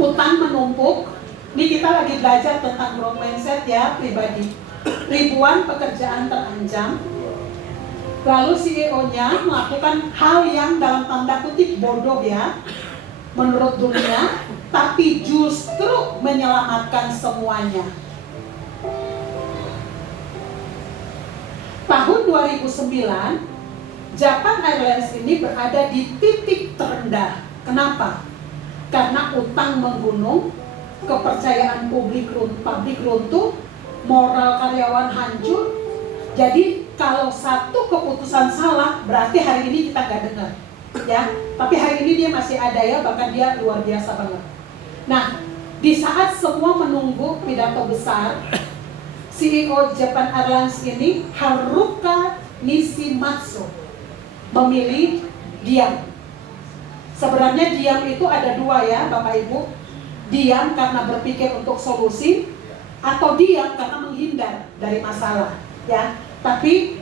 utang menumpuk. Ini kita lagi belajar tentang growth mindset ya, pribadi. Ribuan pekerjaan terancam. Lalu CEO-nya melakukan hal yang dalam tanda kutip bodoh ya, menurut dunia, tapi justru menyelamatkan semuanya. Tahun 2009, Japan Airlines ini berada di titik terendah. Kenapa? Karena utang menggunung, kepercayaan publik runtuh, moral karyawan hancur. Jadi kalau satu keputusan salah, berarti hari ini kita nggak dengar, ya. Tapi hari ini dia masih ada ya, bahkan dia luar biasa banget. Nah, di saat semua menunggu pidato besar, CEO Japan Airlines ini, Haruka Nishimatsu, memilih diam. Sebenarnya diam itu ada dua ya Bapak Ibu. Diam karena berpikir untuk solusi, atau diam karena menghindar dari masalah ya. Tapi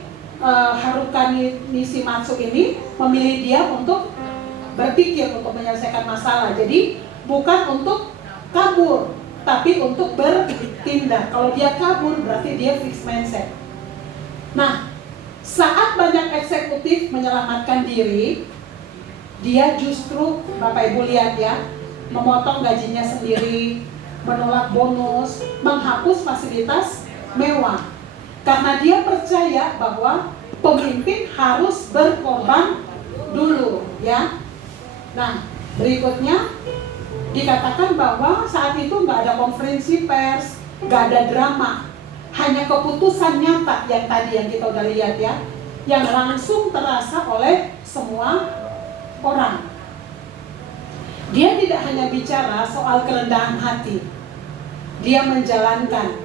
Haruka Nishimatsu ini memilih diam untuk berpikir, untuk menyelesaikan masalah. Jadi bukan untuk kabur, tapi untuk bertindak. Kalau dia kabur berarti dia fixed mindset. Nah, saat banyak eksekutif menyelamatkan diri, dia justru, Bapak Ibu lihat ya, memotong gajinya sendiri, menolak bonus, menghapus fasilitas mewah. Karena dia percaya bahwa pemimpin harus berkorban dulu ya. Nah, berikutnya dikatakan bahwa saat itu nggak ada konferensi pers, nggak ada drama, hanya keputusan nyata yang tadi yang kita udah lihat ya, yang langsung terasa oleh semua orang. Dia tidak hanya bicara soal kerendahan hati, dia menjalankan.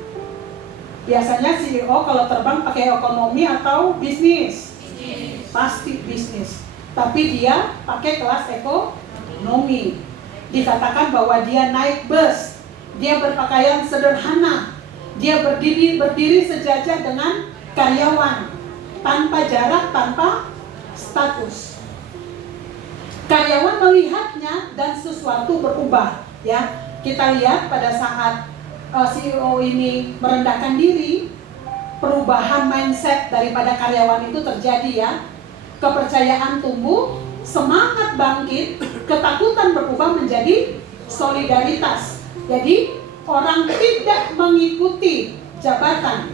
Biasanya CEO kalau terbang pakai ekonomi atau bisnis? Pasti bisnis. Tapi dia pakai kelas ekonomi. Dikatakan bahwa dia naik bus, dia berpakaian sederhana, dia berdiri sejajar dengan karyawan, tanpa jarak, tanpa status. Karyawan melihatnya dan sesuatu berubah ya. Kita lihat pada saat CEO ini merendahkan diri, perubahan mindset daripada karyawan itu terjadi ya. Kepercayaan tumbuh, semangat bangkit, ketakutan berubah menjadi solidaritas. Jadi orang tidak mengikuti jabatan,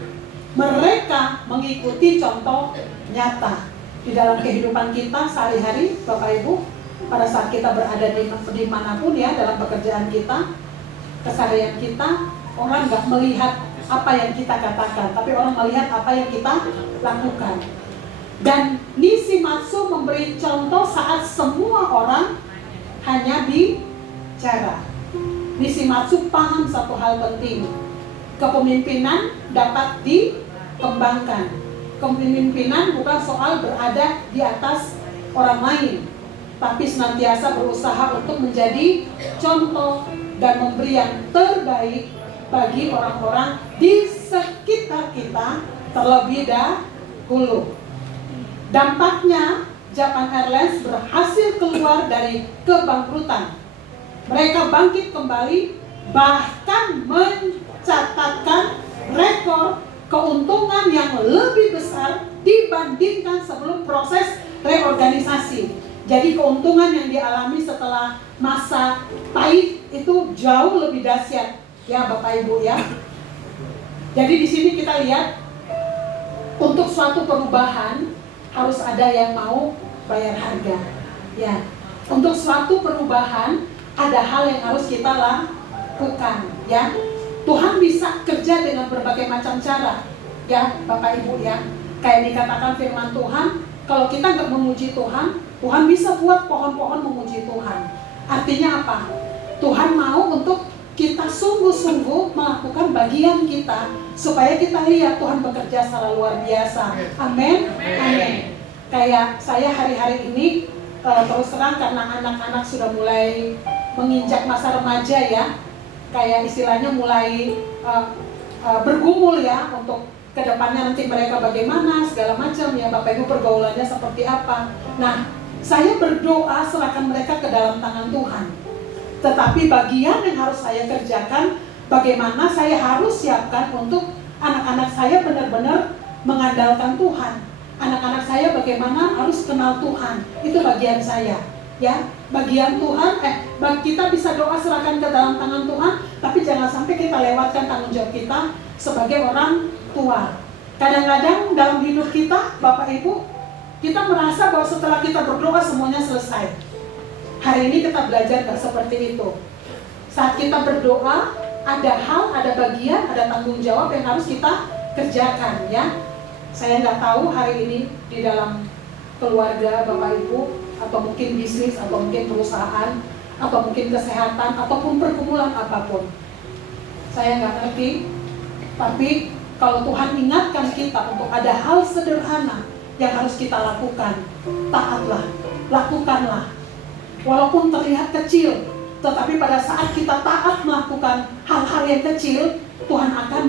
mereka mengikuti contoh nyata di dalam kehidupan kita sehari-hari, Bapak Ibu. Pada saat kita berada di manapun ya, dalam pekerjaan kita, keseharian kita, orang nggak melihat apa yang kita katakan, tapi orang melihat apa yang kita lakukan. Dan Nishimatsu memberi contoh saat semua orang hanya bicara. Nishimatsu paham satu hal penting, kepemimpinan dapat dikembangkan. Kepemimpinan bukan soal berada di atas orang lain, tapi senantiasa berusaha untuk menjadi contoh dan memberi yang terbaik bagi orang-orang di sekitar kita terlebih dahulu. Dampaknya, Japan Airlines berhasil keluar dari kebangkrutan. Mereka bangkit kembali, bahkan mencatatkan rekor keuntungan yang lebih besar dibandingkan sebelum proses reorganisasi. Jadi keuntungan yang dialami setelah masa pahit itu jauh lebih dahsyat, ya Bapak Ibu ya. Jadi di sini kita lihat, untuk suatu perubahan harus ada yang mau bayar harga. Ya, untuk suatu perubahan ada hal yang harus kita lakukan. Ya, Tuhan bisa kerja dengan berbagai macam cara. Ya, Bapak Ibu ya. Kayak dikatakan firman Tuhan, kalau kita nggak memuji Tuhan, Tuhan bisa buat pohon-pohon memuji Tuhan. Artinya apa? Tuhan mau untuk kita sungguh-sungguh melakukan bagian kita supaya kita lihat Tuhan bekerja secara luar biasa. Amin. Amin. Kayak saya hari-hari ini terus terang karena anak-anak sudah mulai menginjak masa remaja ya, kayak istilahnya mulai bergumul ya untuk kedepannya nanti mereka bagaimana segala macam ya Bapak Ibu, pergaulannya seperti apa. Nah, saya berdoa serahkan mereka ke dalam tangan Tuhan. Tetapi bagian yang harus saya kerjakan, bagaimana saya harus siapkan untuk anak-anak saya benar-benar mengandalkan Tuhan. Anak-anak saya bagaimana harus kenal Tuhan. Itu bagian saya. Ya, bagian Tuhan, kita bisa doa serahkan ke dalam tangan Tuhan, tapi jangan sampai kita lewatkan tanggung jawab kita sebagai orang tua. Kadang-kadang dalam hidup kita, Bapak Ibu, kita merasa bahwa setelah kita berdoa semuanya selesai. Hari ini kita belajar gak seperti itu. Saat kita berdoa, ada hal, ada bagian, ada tanggung jawab yang harus kita kerjakan ya. Saya nggak tahu hari ini di dalam keluarga Bapak Ibu, atau mungkin bisnis, atau mungkin perusahaan, atau mungkin kesehatan, ataupun pergumulan apapun. Saya nggak ngerti, tapi kalau Tuhan ingatkan kita untuk ada hal sederhana yang harus kita lakukan, taatlah, lakukanlah. Walaupun terlihat kecil, tetapi pada saat kita taat melakukan hal-hal yang kecil, Tuhan akan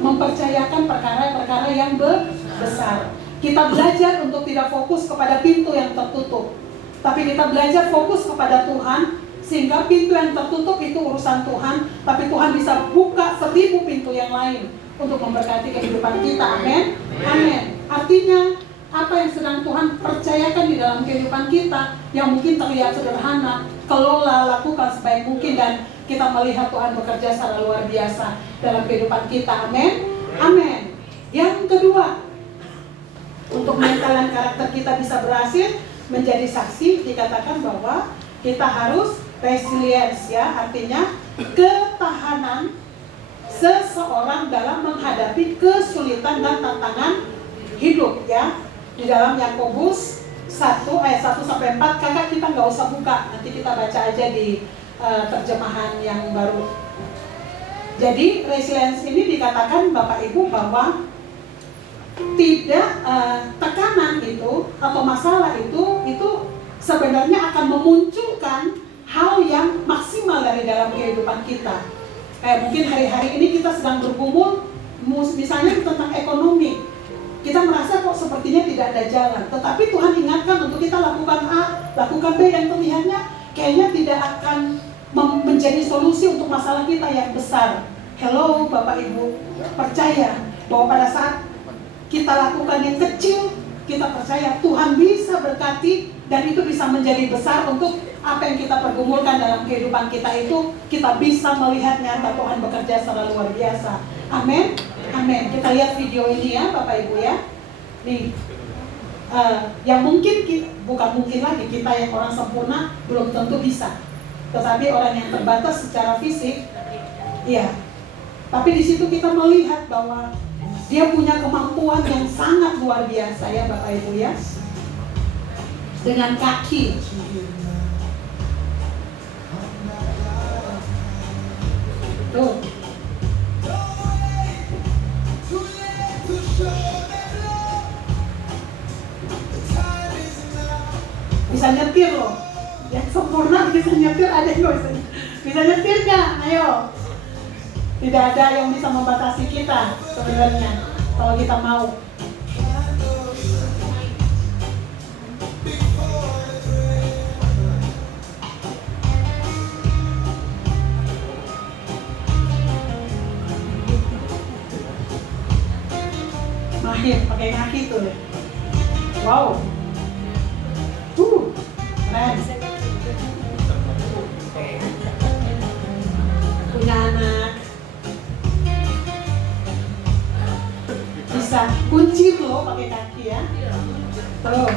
mempercayakan perkara-perkara yang besar. Kita belajar untuk tidak fokus kepada pintu yang tertutup, tapi kita belajar fokus kepada Tuhan, sehingga pintu yang tertutup itu urusan Tuhan, tapi Tuhan bisa buka 1000 pintu yang lain untuk memberkati kehidupan kita. Amin. Amin. Artinya apa yang sedang Tuhan percayakan di dalam kehidupan kita yang mungkin terlihat sederhana, kelola, lakukan sebaik mungkin, dan kita melihat Tuhan bekerja secara luar biasa dalam kehidupan kita. Amin. Amin. Yang kedua, untuk mental dan karakter kita bisa berhasil menjadi saksi, dikatakan bahwa kita harus resilience ya, artinya ketahanan seseorang dalam menghadapi kesulitan dan tantangan hidup ya. Di dalam Yakobus 1 ayat 1 sampai 4, kakak kita nggak usah buka, nanti kita baca aja di terjemahan yang baru. Jadi resilience ini dikatakan Bapak Ibu bahwa tidak tekanan itu atau masalah itu sebenarnya akan memunculkan hal yang maksimal dari dalam kehidupan kita. Mungkin hari-hari ini kita sedang bergumul misalnya tentang ekonomi. Kita merasa kok sepertinya tidak ada jalan, tetapi Tuhan ingatkan untuk kita lakukan A, lakukan B yang terlihatnya kayaknya tidak akan menjadi solusi untuk masalah kita yang besar. Hello Bapak Ibu, percaya bahwa pada saat kita lakukan yang kecil, kita percaya Tuhan bisa berkati dan itu bisa menjadi besar untuk apa yang kita pergumulkan dalam kehidupan kita itu, kita bisa melihat nyata Tuhan bekerja secara luar biasa. Amin. Amin. Kita lihat video ini ya Bapak Ibu ya. Nih, yang mungkin bukan mungkin lagi, kita yang orang sempurna belum tentu bisa. Tetapi orang yang terbatas secara fisik, iya. Tapi di situ kita melihat bahwa dia punya kemampuan yang sangat luar biasa ya Bapak Ibu ya. Dengan kaki. Tuh. Bisa nyetir loh. Yang sempurna bisa nyetir, ada yang nggak bisa nyetir nggak? Ayo. Tidak ada yang bisa membatasi kita sebenarnya kalau kita mau. Mahir pakai kaki tuh. Wow. Keren. Punya anak. Bisa kunci loh pakai kaki ya. Tuh.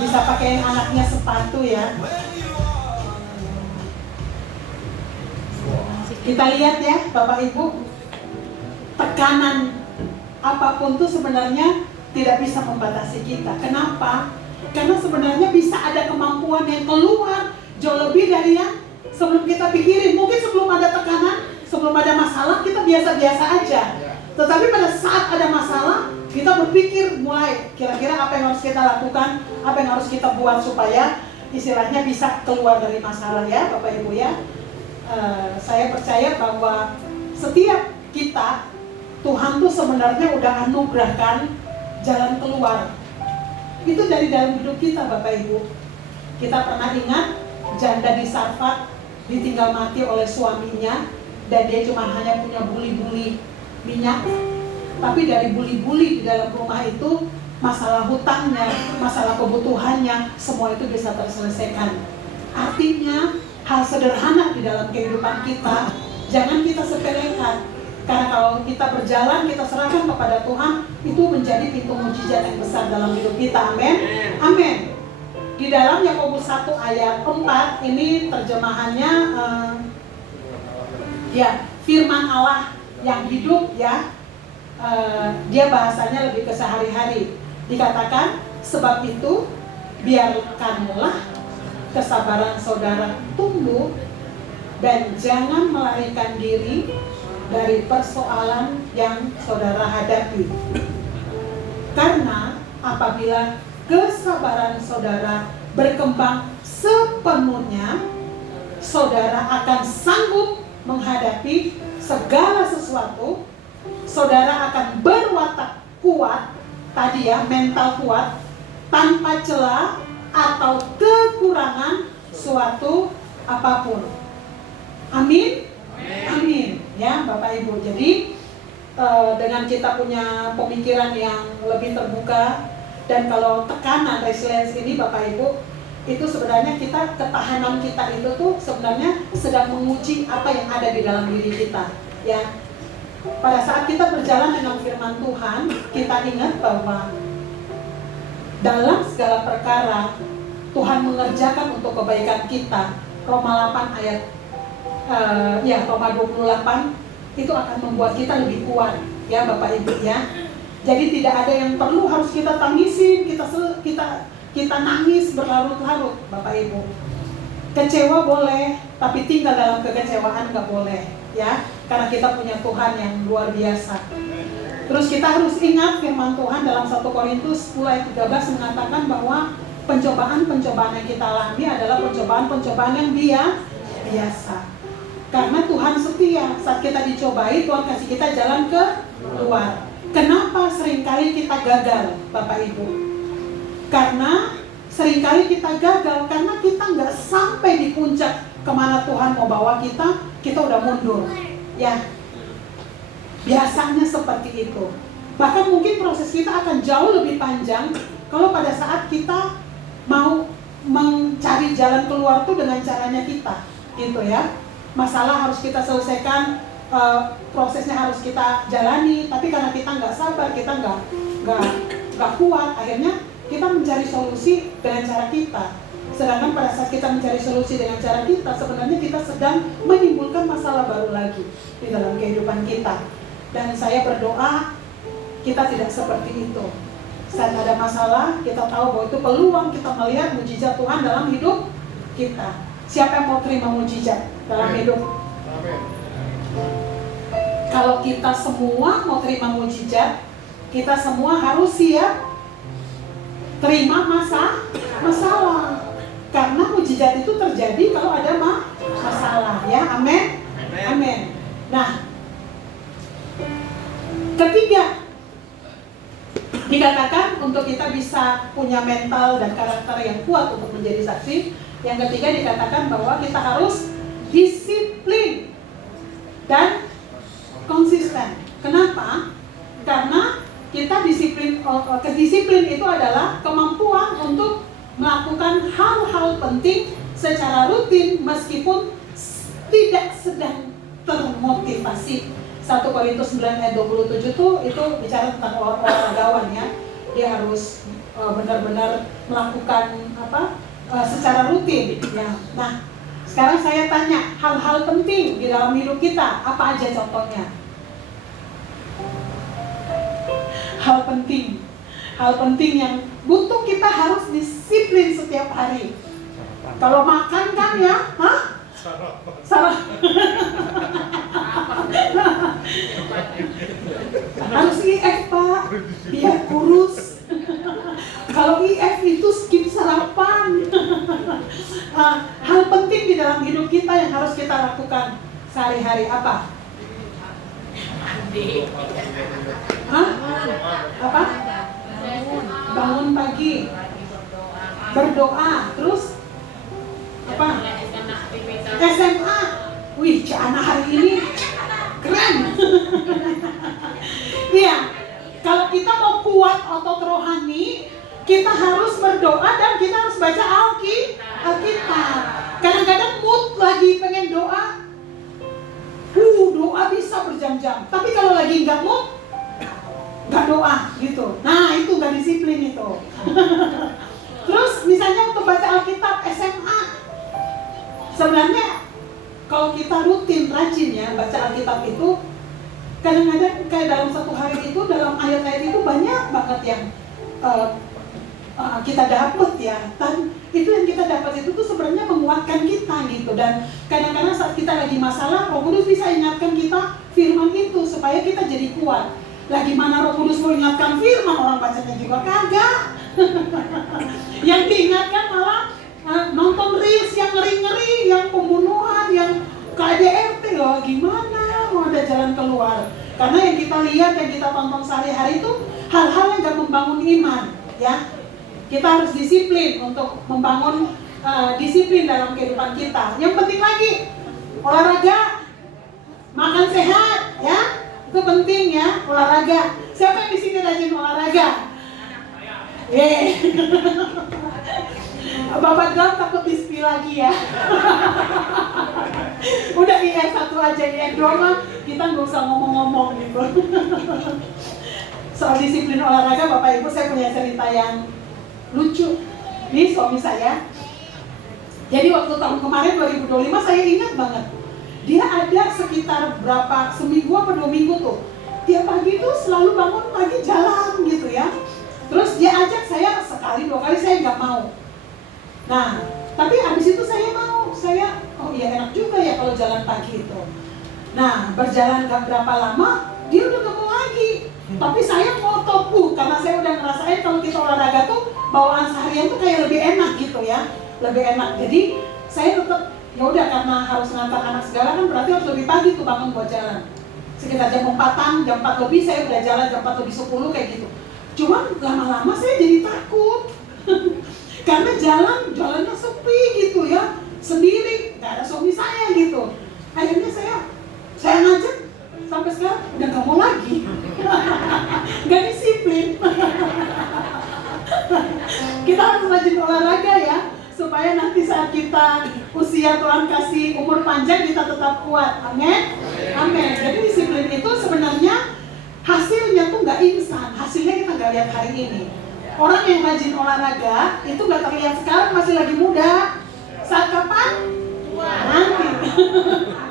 Bisa pakai anaknya sepatu ya. Kita lihat ya Bapak Ibu, tekanan apapun tuh sebenarnya tidak bisa membatasi kita. Kenapa? Karena sebenarnya bisa ada kemampuan yang keluar jauh lebih dari yang sebelum kita pikirin. Mungkin sebelum ada tekanan, sebelum ada masalah, kita biasa-biasa aja. Tetapi pada saat ada masalah, kita berpikir mulai kira-kira apa yang harus kita lakukan, apa yang harus kita buat supaya istilahnya bisa keluar dari masalah ya Bapak Ibu ya. Saya percaya bahwa setiap kita, Tuhan tuh sebenarnya udah anugerahkan jalan keluar. Itu dari dalam hidup kita Bapak Ibu. Kita pernah ingat janda di Sarfat ditinggal mati oleh suaminya, dan dia cuma hanya punya buli-buli minyak. Tapi dari buli-buli di dalam rumah itu, masalah hutangnya, masalah kebutuhannya, semua itu bisa terselesaikan. Artinya hal sederhana di dalam kehidupan kita jangan kita sepelekan. Karena kalau kita berjalan, kita serahkan kepada Tuhan, itu menjadi pintu mujizat yang besar dalam hidup kita. Amin. Amin. Di dalam Yakobus 1 ayat 4, ini terjemahannya ya, firman Allah yang hidup ya. Dia bahasanya lebih ke sehari-hari. Dikatakan, sebab itu biarkanlah kesabaran saudara tumbuh dan jangan melarikan diri dari persoalan yang saudara hadapi. Karena apabila kesabaran saudara berkembang sepenuhnya, saudara akan sanggup menghadapi segala sesuatu. Saudara akan berwatak kuat, tadi ya, mental kuat, tanpa celah atau kekurangan suatu apapun. Amin. Amin ya Bapak Ibu. Jadi dengan kita punya pemikiran yang lebih terbuka, dan kalau tekanan resilience ini Bapak Ibu, itu sebenarnya ketahanan kita itu tuh sebenarnya sedang menguji apa yang ada di dalam diri kita ya. Pada saat kita berjalan dengan firman Tuhan, kita ingat bahwa dalam segala perkara Tuhan mengerjakan untuk kebaikan kita. Roma 8 ayat Roma 28 itu akan membuat kita lebih kuat ya Bapak Ibu ya. Jadi tidak ada yang perlu harus kita tangisin, kita nangis berlarut-larut Bapak Ibu. Kecewa boleh, tapi tinggal dalam kekecewaan nggak boleh ya. Karena kita punya Tuhan yang luar biasa. Terus kita harus ingat firman Tuhan dalam 1 Korintus 10 ayat 13 mengatakan bahwa pencobaan-pencobaan yang kita alami adalah pencobaan-pencobaan yang biasa. Karena Tuhan setia, saat kita dicobai, Tuhan kasih kita jalan Kenapa seringkali kita gagal, Bapak Ibu? Karena seringkali kita gagal karena kita nggak sampai di puncak kemana Tuhan mau bawa kita udah mundur. Ya, biasanya seperti itu. Bahkan mungkin proses kita akan jauh lebih panjang kalau pada saat kita mau mencari jalan keluar tuh dengan caranya kita, gitu ya. Masalah harus kita selesaikan, prosesnya harus kita jalani, tapi karena kita nggak sabar, kita nggak kuat, akhirnya kita mencari solusi dengan cara kita. Sedangkan pada saat kita mencari solusi dengan cara kita, sebenarnya kita sedang menimbulkan masalah baru lagi di dalam kehidupan kita. Dan saya berdoa kita tidak seperti itu. Saat ada masalah, kita tahu bahwa itu peluang kita melihat mujizat Tuhan dalam hidup kita. Siapa yang mau terima mujizat dalam hidup? Kalau kita semua mau terima mujizat, kita semua harus siap terima masalah. Karena mujizat itu terjadi kalau ada masalah, ya. Amin. Amin. Nah, ketiga, dikatakan untuk kita bisa punya mental dan karakter yang kuat untuk menjadi saksi. Yang ketiga dikatakan bahwa kita harus disiplin dan konsisten. Kenapa? Karena kita kedisiplin itu adalah kemampuan untuk melakukan hal-hal penting secara rutin meskipun tidak sedang termotivasi. 1 Korintus 9 ayat 27 itu bicara tentang olahragawan, ya. Dia harus benar-benar melakukan secara rutin, ya. Nah, sekarang saya tanya, hal-hal penting di dalam hidup kita apa aja contohnya? Hal penting yang butuh kita harus disiplin setiap hari. Kalau makan kan ya, harus IF, Pak, biar kurus. Kalau IF itu skip sarapan. Hal penting di dalam hidup kita yang harus kita lakukan sehari-hari apa? Apa? Bangun pagi, berdoa, terus apa? SMA. Wih, Cana hari ini keren. Iya, kalau kita mau kuat otot rohani, kita harus berdoa dan kita harus baca Alkitab. Kadang-kadang mood lagi pengen doa, doa bisa berjam-jam. Tapi kalau lagi nggak mood, nggak doa gitu. Nah, itu nggak disiplin itu. Terus misalnya untuk baca Alkitab SMA, sebenarnya kalau kita rutin, rajin ya baca Alkitab itu, kadang-kadang kayak dalam satu hari itu, dalam ayat-ayat itu banyak banget yang kita dapat, ya. Dan itu yang kita dapat itu tuh sebenarnya menguatkan kita gitu. Dan kadang-kadang saat kita lagi masalah, Roh Kudus bisa ingatkan kita firman itu supaya kita jadi kuat. Lah gimana Roh Kudus mau ingatkan firman, orang bacanya juga kagak. Yang diingatkan malah nonton reels yang ngeri-ngeri, yang pembunuhan, yang KDRT. Loh gimana mau ada jalan keluar? Karena yang kita lihat, yang kita tonton sehari-hari itu hal-hal yang gak membangun iman, ya. Kita harus disiplin untuk membangun disiplin dalam kehidupan kita. Yang penting lagi, olahraga, makan sehat, ya. Itu penting, ya, olahraga. Siapa yang di sini rajin olahraga? Bapak Dram takut di-spill lagi, ya. Udah IF 1 aja, IF 2 mah kita nggak usah ngomong-ngomong gitu. Soal disiplin olahraga, Bapak Ibu, saya punya cerita yang lucu. Ini suami saya. Jadi waktu tahun kemarin 2025 saya ingat banget. Dia ada sekitar seminggu apa 2 minggu tuh. Tiap pagi tuh selalu bangun pagi jalan gitu, ya. Terus dia ajak saya sekali 2 kali, saya nggak mau. Nah, tapi abis itu saya mau. Oh iya enak juga ya kalau jalan pagi itu. Nah, berjalan gak berapa lama, dia udah gak mau lagi. Tapi saya ngotot, karena saya udah ngerasain kalau kita olahraga tuh bawaan seharian tuh kayak lebih enak gitu, ya. Lebih enak. Jadi saya tetap, ya udah, karena harus ngantar anak segala kan berarti harus lebih pagi tuh bangun buat jalan. Sekitar jam 4-an, jam 4 lebih saya udah jalan, jam 4 lebih 10 kayak gitu. Cuman lama-lama saya jadi takut. Karena jalannya sepi gitu ya, sendiri, nggak ada suami saya gitu. Akhirnya saya ngajak, sampai sekarang udah nggak mau lagi. Nggak disiplin. Kita harus rajin olahraga ya, supaya nanti saat kita usia Tuhan kasih umur panjang, kita tetap kuat. Amin. Amin. Jadi disiplin itu sebenarnya hasilnya tuh nggak instan. Hasilnya kita nggak lihat hari ini. Orang yang rajin olahraga itu nggak terlihat sekarang, masih lagi muda. Saat kapan? Nanti.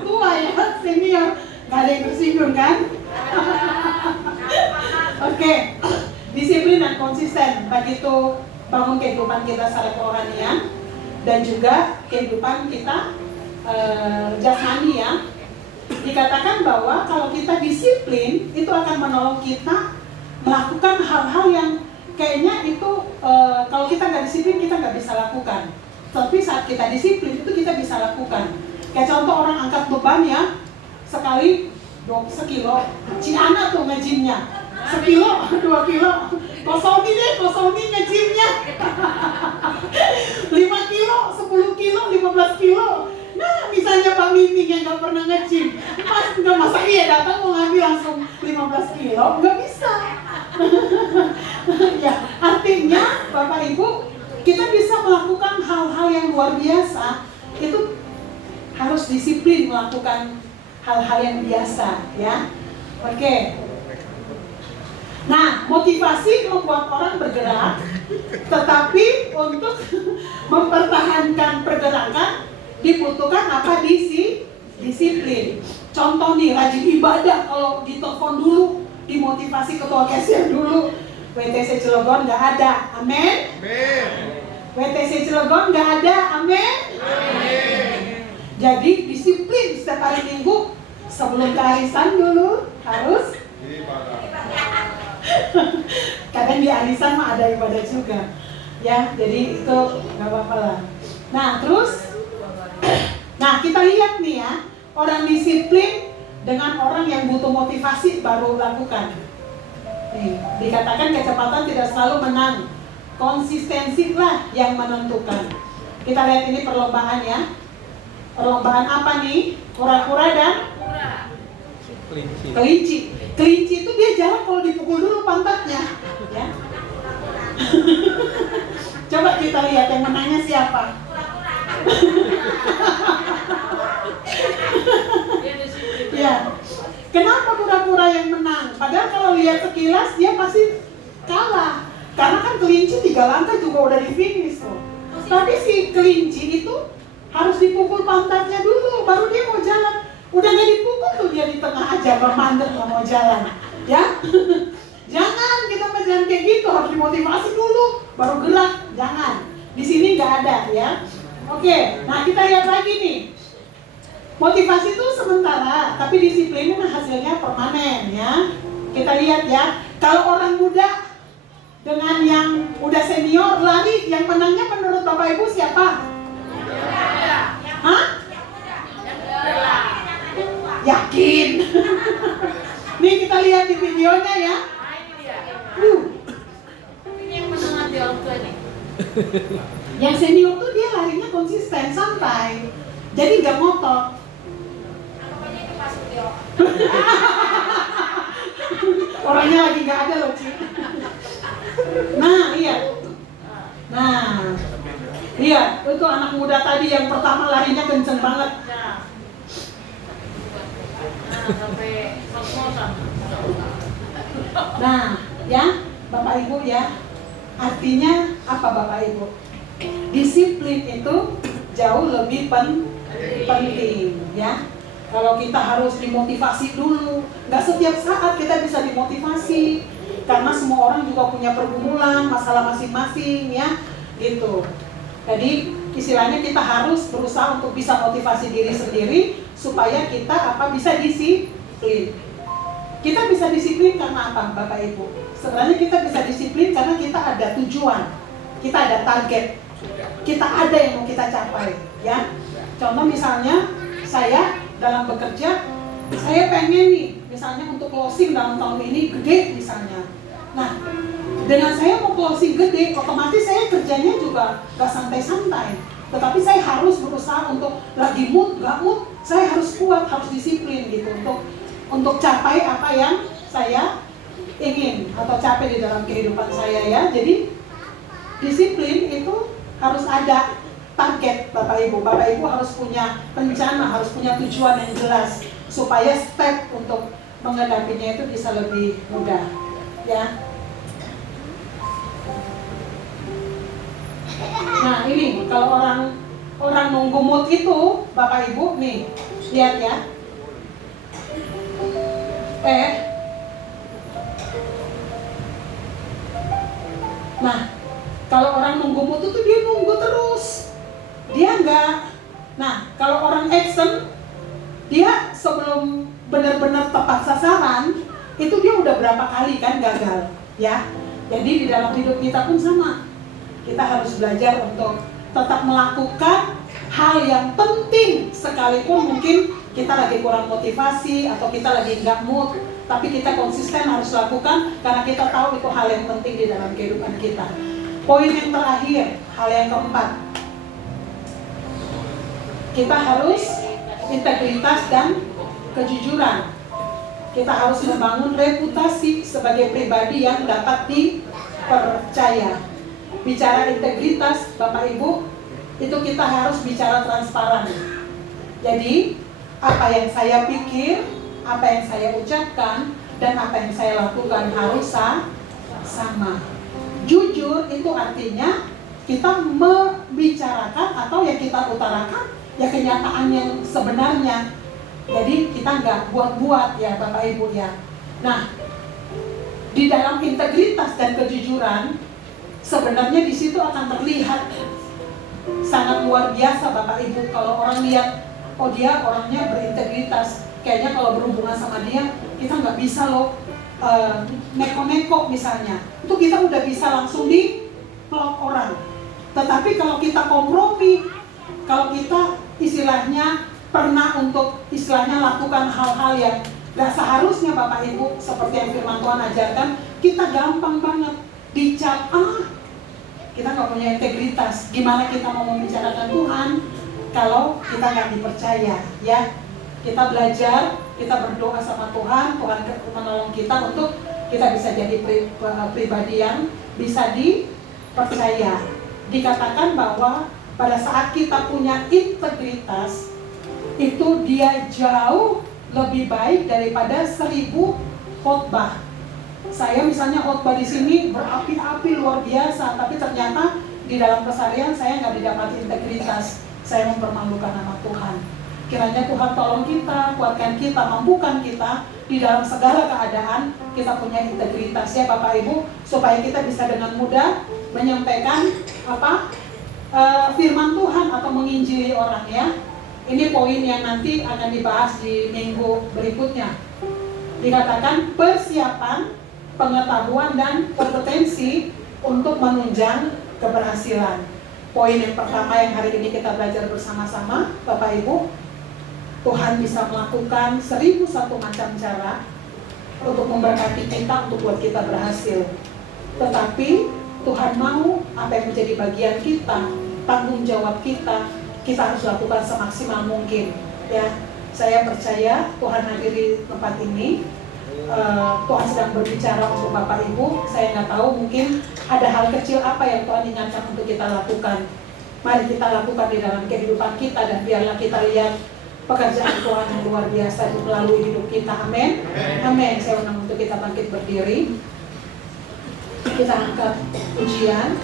Tua ya, senior. Nggak ada yang tersinggung kan? Oke. Disiplin dan konsisten, baik itu bangun kehidupan kita secara kerohanian dan juga kehidupan kita jasmani ya. Dikatakan bahwa kalau kita disiplin, itu akan menolong kita melakukan hal-hal yang kayaknya itu kalau kita nggak disiplin, kita nggak bisa lakukan. Tapi saat kita disiplin, itu kita bisa lakukan. Kayak contoh orang angkat beban ya, sekali 2 sekilo, Ciana tuh nge-gymnya. 1 kilo, 2 kilo, kosongin nge-gymnya. 5 kilo, 10 kilo, 15 kilo. Nah, misalnya Pak Minting yang gak pernah nge-gym, nggak masa iya datang mau ngambil langsung 15 kilo, nggak bisa. Ya, artinya Bapak Ibu, kita bisa melakukan hal-hal yang luar biasa. Itu harus disiplin melakukan hal-hal yang biasa ya. Oke. Nah, motivasi membuat orang bergerak, tetapi untuk mempertahankan pergerakan dibutuhkan apa? Disiplin. Contoh nih, rajin ibadah, kalau ditelepon dulu, dimotivasi ketua kasir dulu. WTC Cilegon nggak ada, amin. WTC Cilegon nggak ada, amin. Jadi disiplin setiap hari Minggu sebelum kearisan dulu harus. Kadang di arisan mah ada ibadah juga ya, jadi itu nggak apa-apa lah. Nah terus, nah kita lihat nih ya, orang disiplin dengan orang yang butuh motivasi baru lakukan. Nih, dikatakan kecepatan tidak selalu menang, konsistensi lah yang menentukan. Kita lihat ini perlombaan ya. Perlombaan apa nih? Kura-kura dan kelinci. Kelinci itu dia jalan kalau dipukul dulu pantatnya, ya. Coba kita lihat yang menangnya siapa. Ya, kenapa kura-kura yang menang? Padahal kalau lihat sekilas dia pasti kalah, karena kan kelinci 3 langkah juga udah di finish tuh. Tapi si kelinci itu harus dipukul pantatnya dulu, baru dia mau jalan. Udah gak dipukul tuh dia di tengah aja bermandek gak mau jalan, ya. Jangan, kita jangan kayak gitu, harus dimotivasi dulu baru gerak, jangan. Di sini nggak ada ya. Oke, nah kita lihat lagi nih. Motivasi itu sementara, tapi disiplin hasilnya permanen ya. Kita lihat ya, kalau orang muda dengan yang udah senior lari, yang menangnya menurut Bapak Ibu siapa? Hah? Yakin? Nih kita lihat di videonya ya. Ini yang menang di orang tua nih. Yang senior tuh dia larinya konsisten, santai, jadi nggak ngotot. Pokoknya itu Pak Sutio. Orangnya lagi nggak ada loh, Ci. Nah, iya. Nah, iya, itu anak muda tadi yang pertama larinya kenceng banget. Sampai kos-kosan. Nah, ya, Bapak Ibu ya. Artinya apa Bapak Ibu? Disiplin itu jauh lebih penting ya. Kalau kita harus dimotivasi dulu, nggak setiap saat kita bisa dimotivasi, karena semua orang juga punya pergumulan, masalah masing-masing ya, gitu. Jadi istilahnya kita harus berusaha untuk bisa motivasi diri sendiri supaya kita bisa disiplin. Kita bisa disiplin karena apa Bapak Ibu? Sebenarnya kita bisa disiplin karena kita ada tujuan, kita ada target, kita ada yang mau kita capai ya. Contoh misalnya saya dalam bekerja, saya pengen nih misalnya untuk closing dalam tahun ini gede misalnya. Nah, dengan saya mau closing gede, otomatis saya kerjanya juga gak santai-santai. Tetapi saya harus berusaha untuk lagi mood, gak mood, saya harus kuat, harus disiplin gitu untuk capai apa yang saya ingin atau capai di dalam kehidupan saya ya. Jadi disiplin itu harus ada target Bapak Ibu. Bapak Ibu harus punya rencana, harus punya tujuan yang jelas supaya step untuk menghadapinya itu bisa lebih mudah ya. Nah ini kalau orang nunggu mood itu Bapak Ibu nih lihat ya. Nah kalau orang nunggu mood itu dia nunggu terus, dia enggak. Nah kalau orang action dia sebelum benar-benar tepat sasaran itu dia udah berapa kali kan gagal ya. Jadi di dalam hidup kita pun sama. Kita harus belajar untuk tetap melakukan hal yang penting sekalipun mungkin kita lagi kurang motivasi atau kita lagi nggak mood, tapi kita konsisten harus lakukan karena kita tahu itu hal yang penting di dalam kehidupan kita. Poin yang terakhir, hal yang keempat, kita harus integritas dan kejujuran. Kita harus membangun reputasi sebagai pribadi yang dapat dipercaya. Bicara integritas, Bapak Ibu, itu kita harus bicara transparan. Jadi, apa yang saya pikir, apa yang saya ucapkan, dan apa yang saya lakukan harus sama. Jujur itu artinya kita membicarakan atau yang kita utarakan ya kenyataan yang sebenarnya. Jadi kita nggak buat-buat ya Bapak Ibu ya. Nah, di dalam integritas dan kejujuran sebenarnya di situ akan terlihat sangat luar biasa Bapak Ibu. Kalau orang lihat, oh dia orangnya berintegritas, kayaknya kalau berhubungan sama dia kita nggak bisa loh neko-neko misalnya, itu kita udah bisa langsung di-plot orang. Tetapi kalau kita kompromi, kalau kita istilahnya pernah untuk istilahnya lakukan hal-hal yang gak seharusnya Bapak Ibu, seperti yang firman Tuhan ajarkan, kita gampang banget dicap, kita gak punya integritas. Gimana kita mau membicarakan Tuhan kalau kita gak dipercaya ya. Kita belajar, kita berdoa sama Tuhan, Tuhan menolong kita untuk kita bisa jadi pribadi yang bisa dipercaya. Dikatakan bahwa pada saat kita punya integritas, itu dia jauh lebih baik daripada 1000 khotbah. Saya misalnya khotbah di sini berapi-api luar biasa, tapi ternyata di dalam keseharian saya nggak didapat integritas. Saya mempermalukan nama Tuhan. Kiranya Tuhan tolong kita, kuatkan kita, mampukan kita di dalam segala keadaan kita punya integritas ya Bapak Ibu, supaya kita bisa dengan mudah menyampaikan firman Tuhan atau menginjili orang ya. Ini poin yang nanti akan dibahas di minggu berikutnya. Dikatakan persiapan, pengetahuan dan kompetensi untuk menunjang keberhasilan. Poin yang pertama yang hari ini kita belajar bersama-sama Bapak Ibu, Tuhan bisa melakukan 1001 macam cara untuk memberkati kita, untuk buat kita berhasil. Tetapi Tuhan mau apa yang menjadi bagian kita, tanggung jawab kita harus lakukan semaksimal mungkin. Ya, saya percaya Tuhan hadir di tempat ini. Tuhan sedang berbicara untuk Bapak Ibu. Saya nggak tahu, mungkin ada hal kecil apa yang Tuhan ingatkan untuk kita lakukan. Mari kita lakukan di dalam kehidupan kita dan biarlah kita lihat pekerjaan Tuhan yang luar biasa melalui hidup kita. Amin. Amin. Saya undang untuk kita bangkit berdiri. Kita angkat pujian.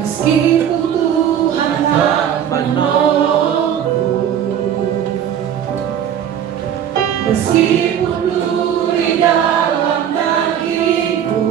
Meskipun Tuhan tak menolongku, meskipun duri dalam dagingku,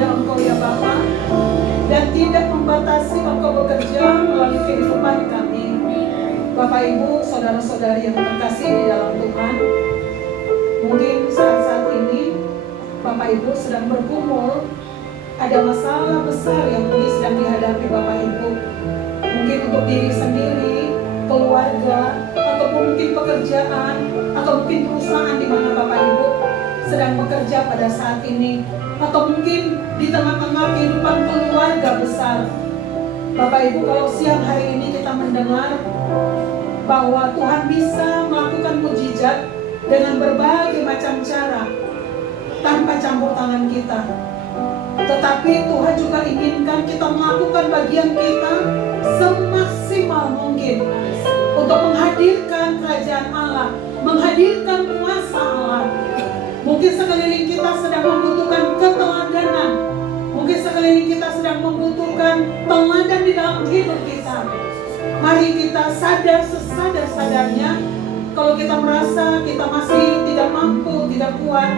kepada Engkau ya Bapa, dan tidak membatasi Engkau bekerja melalui kehidupan kami. Bapak Ibu, saudara-saudari yang terkasih di dalam Tuhan, mungkin saat-saat ini Bapak Ibu sedang bergumul, ada masalah besar yang mungkin sedang dihadapi Bapak Ibu. Mungkin untuk diri sendiri, keluarga, ataupun mungkin pekerjaan, atau mungkin perusahaan di mana Bapak Ibu sedang bekerja pada saat ini, atau mungkin di tengah-tengah kehidupan keluarga besar. Bapak Ibu, kalau siang hari ini kita mendengar bahwa Tuhan bisa melakukan mukjizat dengan berbagai macam cara tanpa campur tangan kita. Tetapi Tuhan juga inginkan kita melakukan bagian kita semaksimal mungkin untuk menghadirkan kerajaan Allah, menghadirkan kuasa Allah. Mungkin sekeliling kita sedang membutuhkan keteladanan, mungkin sekeliling kita sedang membutuhkan teladan di dalam hidup kita. Mari kita sadar sesadar-sadarnya, kalau kita merasa kita masih tidak mampu, tidak kuat,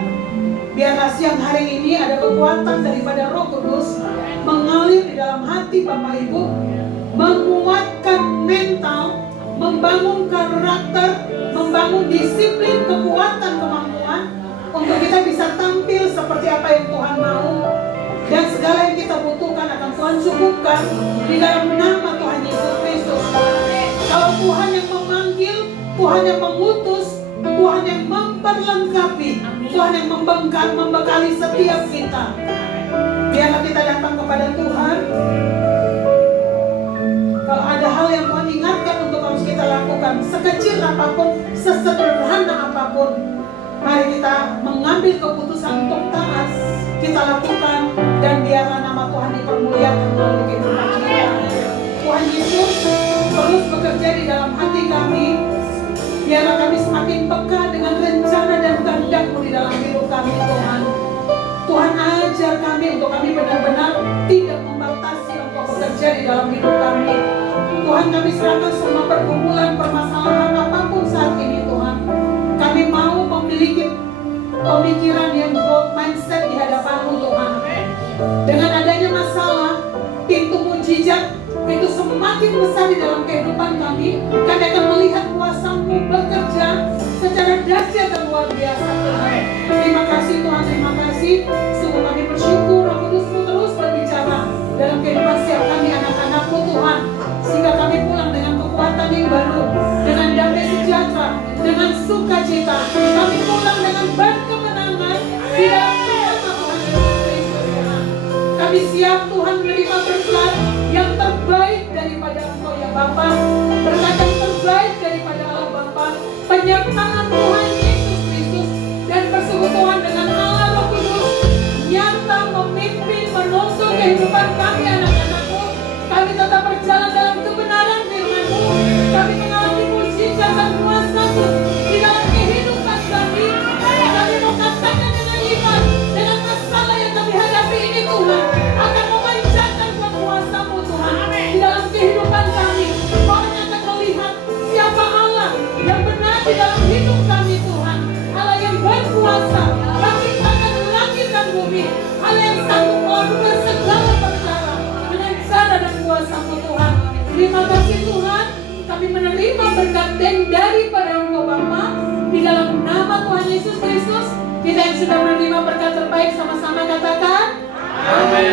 biarlah siang hari ini ada kekuatan daripada Roh Kudus mengalir di dalam hati Bapak Ibu, menguatkan mental, membangun karakter, membangun disiplin, kekuatan, kemampuan untuk kita bisa tampil seperti apa yang Tuhan mau, dan segala yang kita butuhkan akan Tuhan cukupkan di dalam nama Tuhan Yesus Kristus. Kalau Tuhan yang memanggil, Tuhan yang mengutus, Tuhan yang memperlengkapi, Tuhan yang membekali setiap kita. Biarlah kita datang kepada Tuhan. Kalau ada hal yang Tuhan ingatkan untuk harus kita lakukan, sekecil apapun, sesederhana apapun, mari kita mengambil keputusan untuk taat, kita lakukan, dan biarlah nama Tuhan dipermuliakan melalui kehidupan kita. Tuhan Yesus terus bekerja di dalam hati kami. Biarlah kami semakin peka dengan rencana dan kehendak-Mu di dalam hidup kami, Tuhan. Tuhan ajar kami untuk kami benar-benar tidak membatasi Engkau bekerja di dalam hidup kami. Tuhan, kami serahkan semua pergumulan, permasalahan apapun saat ini, Tuhan. Kami mau memiliki pemikiran yang growth mindset di hadapan-Mu, Tuhan. Dengan adanya masalah, pintu mujizat itu semakin besar di dalam kehidupan kami. Kami akan melihat kuasa-Mu bekerja secara dahsyat dan luar biasa, Tuhan. Terima kasih Tuhan, terima kasih. Sungguh kami bersyukur Roh Kudus-Mu terus berbicara dalam kehidupan setiap kami anak-anak-Mu, Tuhan, sehingga kami pulang dengan kekuatan yang baru, dengan damai sejahtera, dengan sukacita. Kami pulang dengan berkemenangan di dalam nama Tuhan Yesus Kristus, Tuhan. Kami siap Tuhan menerima berkat yang terbaik daripada Engkau ya Bapa, berkat yang terbaik daripada Allah Bapa, penyertaan Tuhan Yesus Kristus, dan persekutuan dengan Allah Roh Kudus nyata memimpin, menuntun kehidupan kami anak-anak-Mu. Kami tetap berjalan dalam kebenaran firman-Mu. Kami mengalami mujizat dan kuasa-Mu di dalam kehidupan kami. Kami mau katakan dengan iman, dengan masalah yang kami hadapi ini, Tuhan akan memancarkan kuasa-Mu, Tuhan, di dalam kehidupan kami. Orang akan melihat siapa Allah yang benar di dalam hidup kami, Tuhan. Allah yang berkuasa menciptakan langit dan bumi. Allah yang sanggup melakukan segala perkara dengan cara dan kuasa-Mu, Tuhan. Terima kasih Tuhan, kami menerima berkat dan daripada Engkau Bapa, di dalam nama Tuhan Yesus Kristus. Kita yang sudah menerima berkat terbaik sama-sama katakan amin.